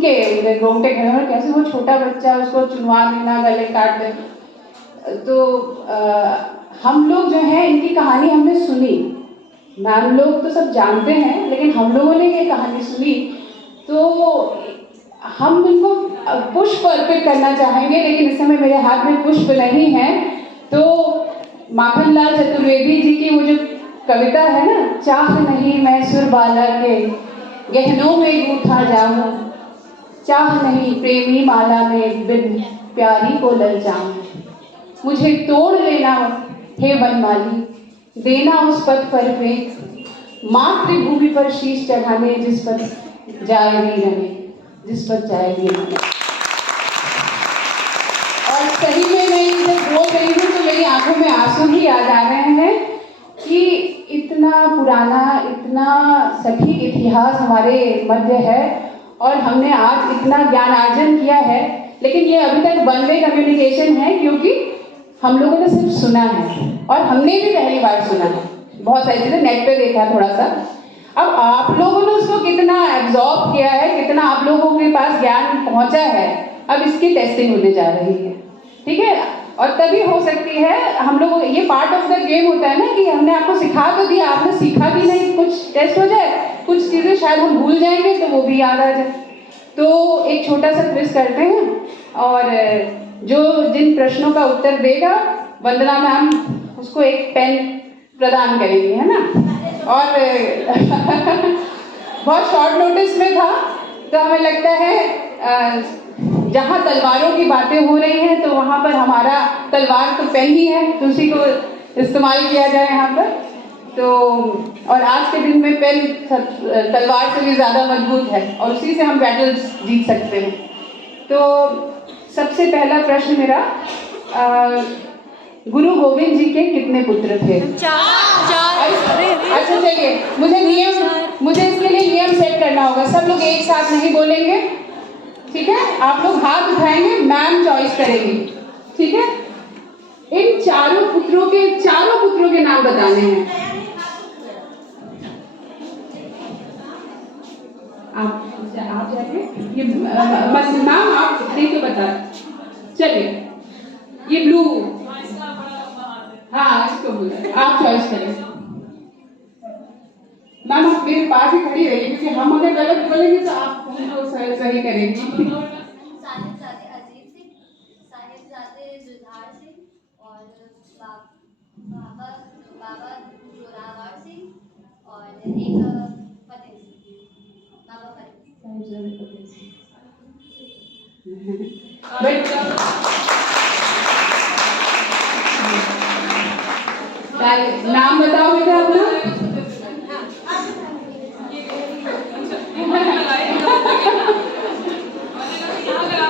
के मेरे रोंगटे खड़े हो रहे हैं। कैसे वो छोटा बच्चा, उसको चुनवा देना, गले काट देना। तो हम लोग जो हैं, इनकी कहानी हमने सुनी, मैम लोग तो सब जानते हैं, लेकिन हम लोगों ने ये कहानी सुनी तो हम इनको पुष्प अर्पित करना चाहेंगे, लेकिन इस समय मेरे हाथ में पुष्प नहीं है। तो माखनलाल चतुर्वेदी जी की वो जो कविता है ना, चाह नहीं मैं सुरबाला के गहनों में गूंथा जाऊं, चाह नहीं प्रेमी माला में बिन प्यारी को ललचाऊं, मुझे तोड़ लेना हे बनमाली, देना उस पथ पर फेंक, मातृभूमि पर शीश चढ़ाने जिस पर जाएगी रने, जिस पर जाएगी रने। और सही में मैं जब बोल रही हूँ तो मेरी आंखों में आंसू ही आ जा रहे हैं कि इतना पुराना, इतना सटीक इतिहास हमारे मध्य है और हमने आज इतना ज्ञानार्जन किया है, लेकिन ये अभी तक वन वे कम्युनिकेशन है, क्योंकि हम लोगों ने सिर्फ सुना है और हमने भी पहली बार सुना है। बहुत सारी चीज़ें नेट पे देखा थोड़ा सा। अब आप लोगों ने उसको कितना एब्जॉर्ब किया है, कितना आप लोगों के पास ज्ञान पहुंचा है, अब इसकी टेस्टिंग होने जा रही है, ठीक है। और तभी हो सकती है, हम लोग, ये पार्ट ऑफ द गेम होता है ना कि हमने आपको सिखा तो दिया, आपने सीखा भी नहीं, कुछ टेस्ट हो जाए, कुछ चीज़ें शायद हम भूल जाएंगे तो वो भी याद आ जाए। तो एक छोटा सा क्विज करते हैं और जो जिन प्रश्नों का उत्तर देगा, वंदना मैम उसको एक पेन प्रदान करेंगी, है ना। और बहुत शॉर्ट नोटिस में था, तो हमें लगता है जहाँ तलवारों की बातें हो रही हैं तो वहाँ पर हमारा तलवार तो पेन ही है, तो उसी को इस्तेमाल किया जाए यहाँ पर। तो और आज के दिन में पेन तलवार से भी ज़्यादा मजबूत है और उसी से हम बैटल्स जीत सकते हैं। तो सबसे पहला प्रश्न मेरा, गुरु गोविंद जी के कितने पुत्र थे? अच्छा चलिए, मुझे इसके लिए नियम सेट करना होगा। सब लोग एक साथ नहीं बोलेंगे, ठीक है। आप लोग हाथ उठाएंगे, मैम चॉइस करेंगी, ठीक है। इन चारों पुत्रों के नाम बताने हैं। आप जाइए, ये नाम आप नहीं तो बता। चलिए, ये ब्लू, हाँ इसको बोला, आप चॉइस करें। मैम आप मेरे पास ही खड़ी रहिए, क्योंकि हम अगर गलत बोलेंगे तो आप हमको सही करेंगी। साहिबजादे अजीत सिंह, साहिबजादे जुझार सिंह और बाबा जोरावर सिंह और एक फतेह सिंह, बाबा फतेह सिंह। नाम बताओ बेटा अपना।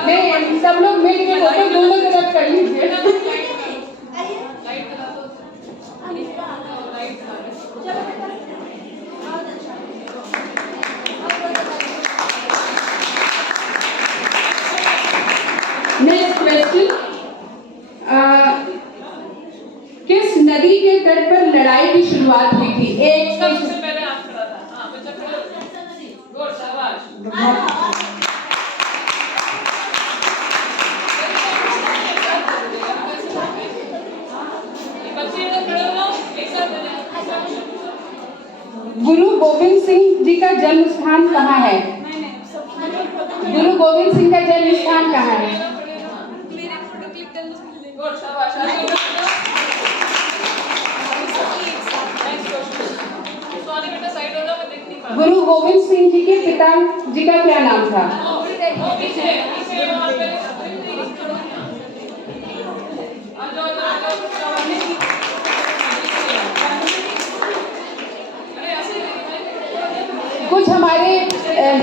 नहीं, सब लोग मिलकर फोटो दोनों तरफ कर लीजिए। नेक्स्ट क्वेश्चन, किस नदी के तट पर लड़ाई की शुरुआत हुई थी? एक सबसे पहले आप खड़ा था, हाँ बच्चा खड़ा, गुड शाबाश। गुरु गोविंद सिंह जी का जन्म स्थान कहाँ है? गुरु गोविंद सिंह का जन्म स्थान कहाँ है? गुरु गोविंद सिंह जी के पिता जी का क्या नाम था? कुछ हमारे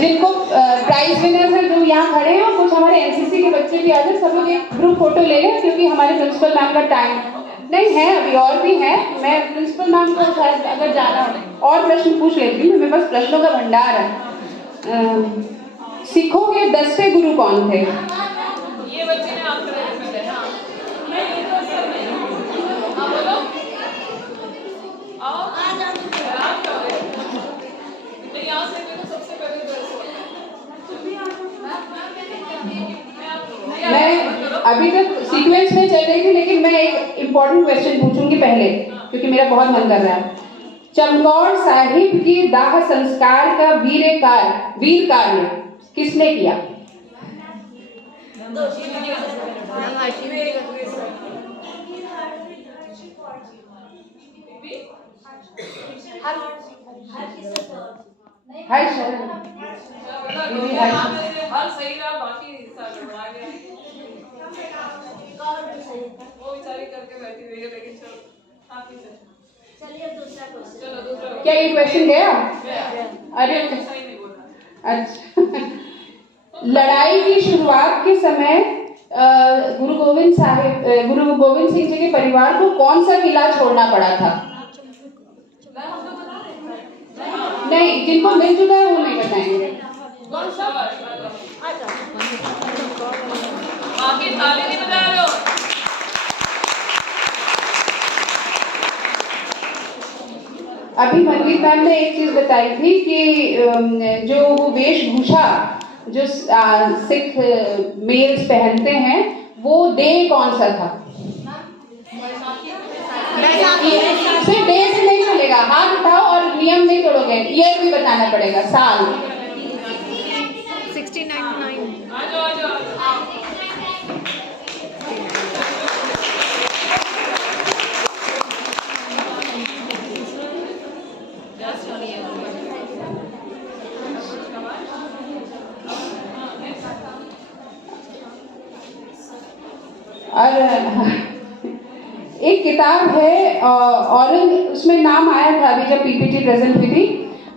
जिनको प्राइज विनर्स हैं जो यहाँ खड़े हैं, और कुछ हमारे एनसीसी के बच्चे भी आ जाए, सब लोग एक ग्रुप फोटो ले लें, क्योंकि हमारे प्रिंसिपल मैम का टाइम नहीं है, अभी और भी है। मैं प्रिंसिपल मैम को शायद अगर जाना और प्रश्न पूछ लेती हूँ, मेरे पास प्रश्नों का भंडार है। सिखों के 10वें गुरु कौन थे? ये बच्चे ने आपको अभी तक सीक्वेंस में चल रही थी, लेकिन मैं एक इम्पोर्टेंट क्वेश्चन पूछूंगी पहले, क्योंकि मेरा बहुत मन कर रहा है। चमकौर साहिब की दाह संस्कार का वीर कार्य किसने किया? हर शरण सही रहा, बाकी हिस्सा गड़बड़ा गया। वो बेचारी करके बैठी हुई है, लेकिन चलो आप ही चलिए दूसरा क्वेश्चन। चलो दूसरा। क्या ये क्वेश्चन गया? अरे सही नहीं बोल रहा। अच्छा। लड़ाई की शुरुआत के समय गुरु गोविंद सिंह जी के परिवार को कौन सा किला छोड़ना पड़ा था? नहीं, जिनको मिल चुका है वो नहीं बताएंगे। बाकी ताली नहीं बजा रहे हो। अभी मनवीर मैम ने एक चीज बताई थी कि जो वो वेशभूषा जो सिख मेल्स पहनते हैं वो डे कौन सा था? सिर्फ डे से नहीं चलेगा, हाथ उठाओ और नियम नहीं तोड़ोगे, ईयर भी बताना पड़ेगा, साल। 1699। आ जाओ। और एक किताब है उसमें नाम आया था अभी जब पीपीटी प्रेजेंट हुई थी।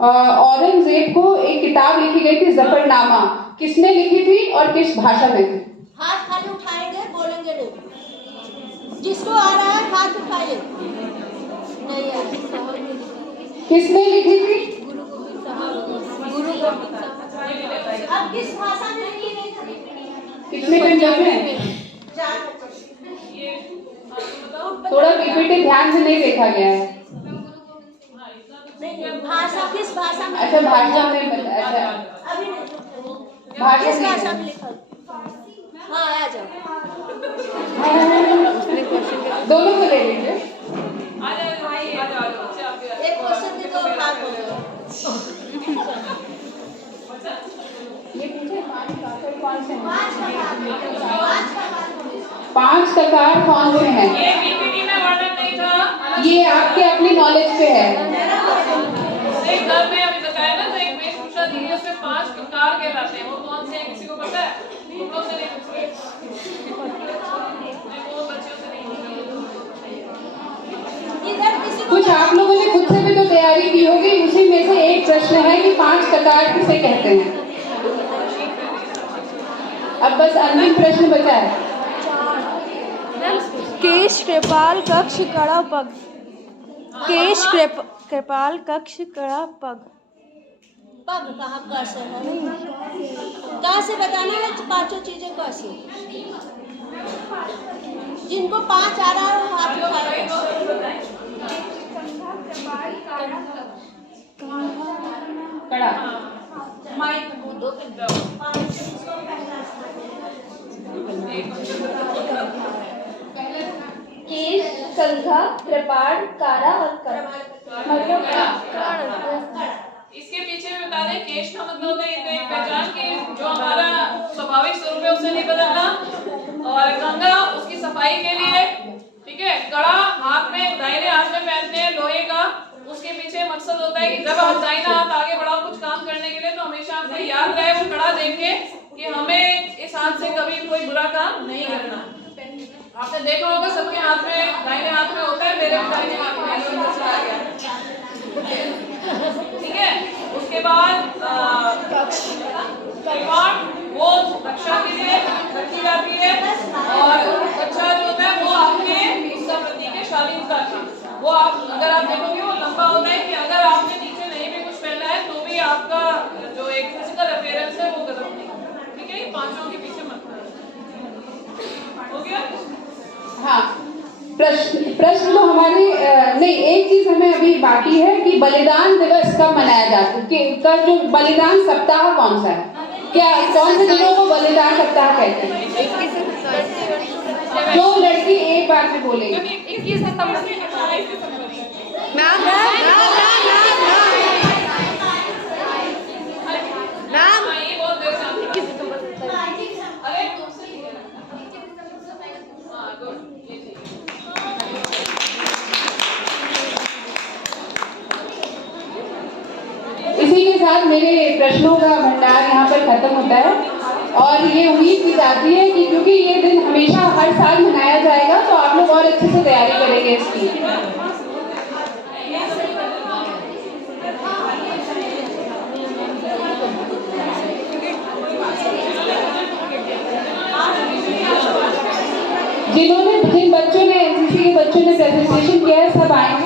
औरंगजेब को एक किताब लिखी गई थी, जफरनामा। किसने लिखी थी और किस भाषा में थी? हाथ खाली उठाएंगे, बोलेंगे नहीं। जिसको आ रहा है हाथ उठाइए। नहीं आ रहा। किसने लिखी थी? गुरु गोविंद साहब। अब किस भाषा में लिखी गई थी? कितने पंजाब में? थोड़ा पीपीटी ध्यान से नहीं देखा गया है। भाषा किस भाषा में? अच्छा, भाषा में अच्छा, अभी भाषा किस नहीं भाषा है। में लिखा? हाँ, आ जाओ। दोनों को ले लीजिए। एक क्वेश्चन भी तो भाग हो गया। ये पूछे 5 ककार कौन से हैं? 5 5 ककार कौन से हैं? ये पीपीटी में वर्णन नहीं था, ये आपके अपनी नॉलेज पे है। एक घर में अभी बताया ना, तो एक वेशभूषा दी है, उसमें 5 प्रकार कहलाते हैं। वो कौन से हैं, किसी को पता है? तुम लोग से नहीं पूछ रहे, वो बच्चों से नहीं पूछ रहे। इधर किसी को कुछ आप लोगों ने खुद से भी तो तैयारी की होगी, उसी में से एक प्रश्न है कि 5 ककार किसे कहते हैं। अब बस अंतिम प्रश्न बचा है। केश कृपाल कक्ष कड़ा पग। केश कृपाल कक्ष कड़ा पग। पग कहाँ का से है? कहाँ से बताना है? 5 चीजें कैसे? जिनको 5 आ रहा है वो हाथ उठाए। कड़ा। केश, कंघा, कृपाण, कारा और कड़ा। इसके पीछे भी बता दें, केश का मतलब होता है एक पहचान की जो हमारा स्वाभाविक स्वरूप है उससे नहीं बदलना, और कंघा उसकी सफाई के लिए, ठीक है। कड़ा हाथ में, दाहिने हाथ में पहनते हैं लोहे का। उसके पीछे मकसद होता है कि जब आप दाहिना हाथ आगे बढ़ाओ कुछ काम करने के लिए, तो हमेशा आपको याद रहे वो कड़ा देख के कि हमें इस हाथ से कभी कोई बुरा काम नहीं करना। आपने देखा होगा सबके हाथ में, दाहिने हाथ में होता है, मेरे दाहिने हाथ में आ गया, ठीक है। उसके बाद कृपाण वो रक्षा के लिए रखी जाती है, और कच्छा जो होता है वो आपके उसका प्रतीक है शालीनता का। वो आप अगर आप देखोगे वो लंबा होता है कि अगर आपने नीचे नहीं भी कुछ पहना है तो भी आपका जो एक फिजिकल अपीयरेंस है वो गलत नहीं, ठीक है। 5 के पीछे मत हो गया। हाँ, प्रश्न तो हमारे नहीं, एक चीज हमें अभी बाकी है कि बलिदान दिवस कब मनाया जाता है? कल जो बलिदान सप्ताह कौन सा है? क्या कौन से दिनों को बलिदान सप्ताह कहते हैं? जो लड़की एक बार में बोलेगी। 21 दिसंबर। इसी के साथ मेरे प्रश्नों का भंडार यहाँ पर खत्म होता है और ये उम्मीद की जाती है कि क्योंकि ये दिन हमेशा हर साल मनाया जाएगा तो आप लोग और अच्छे से तैयारी करेंगे इसकी। जिन बच्चों ने एनसीसी के बच्चों ने प्रेजेंटेशन किया है सब आएंगे।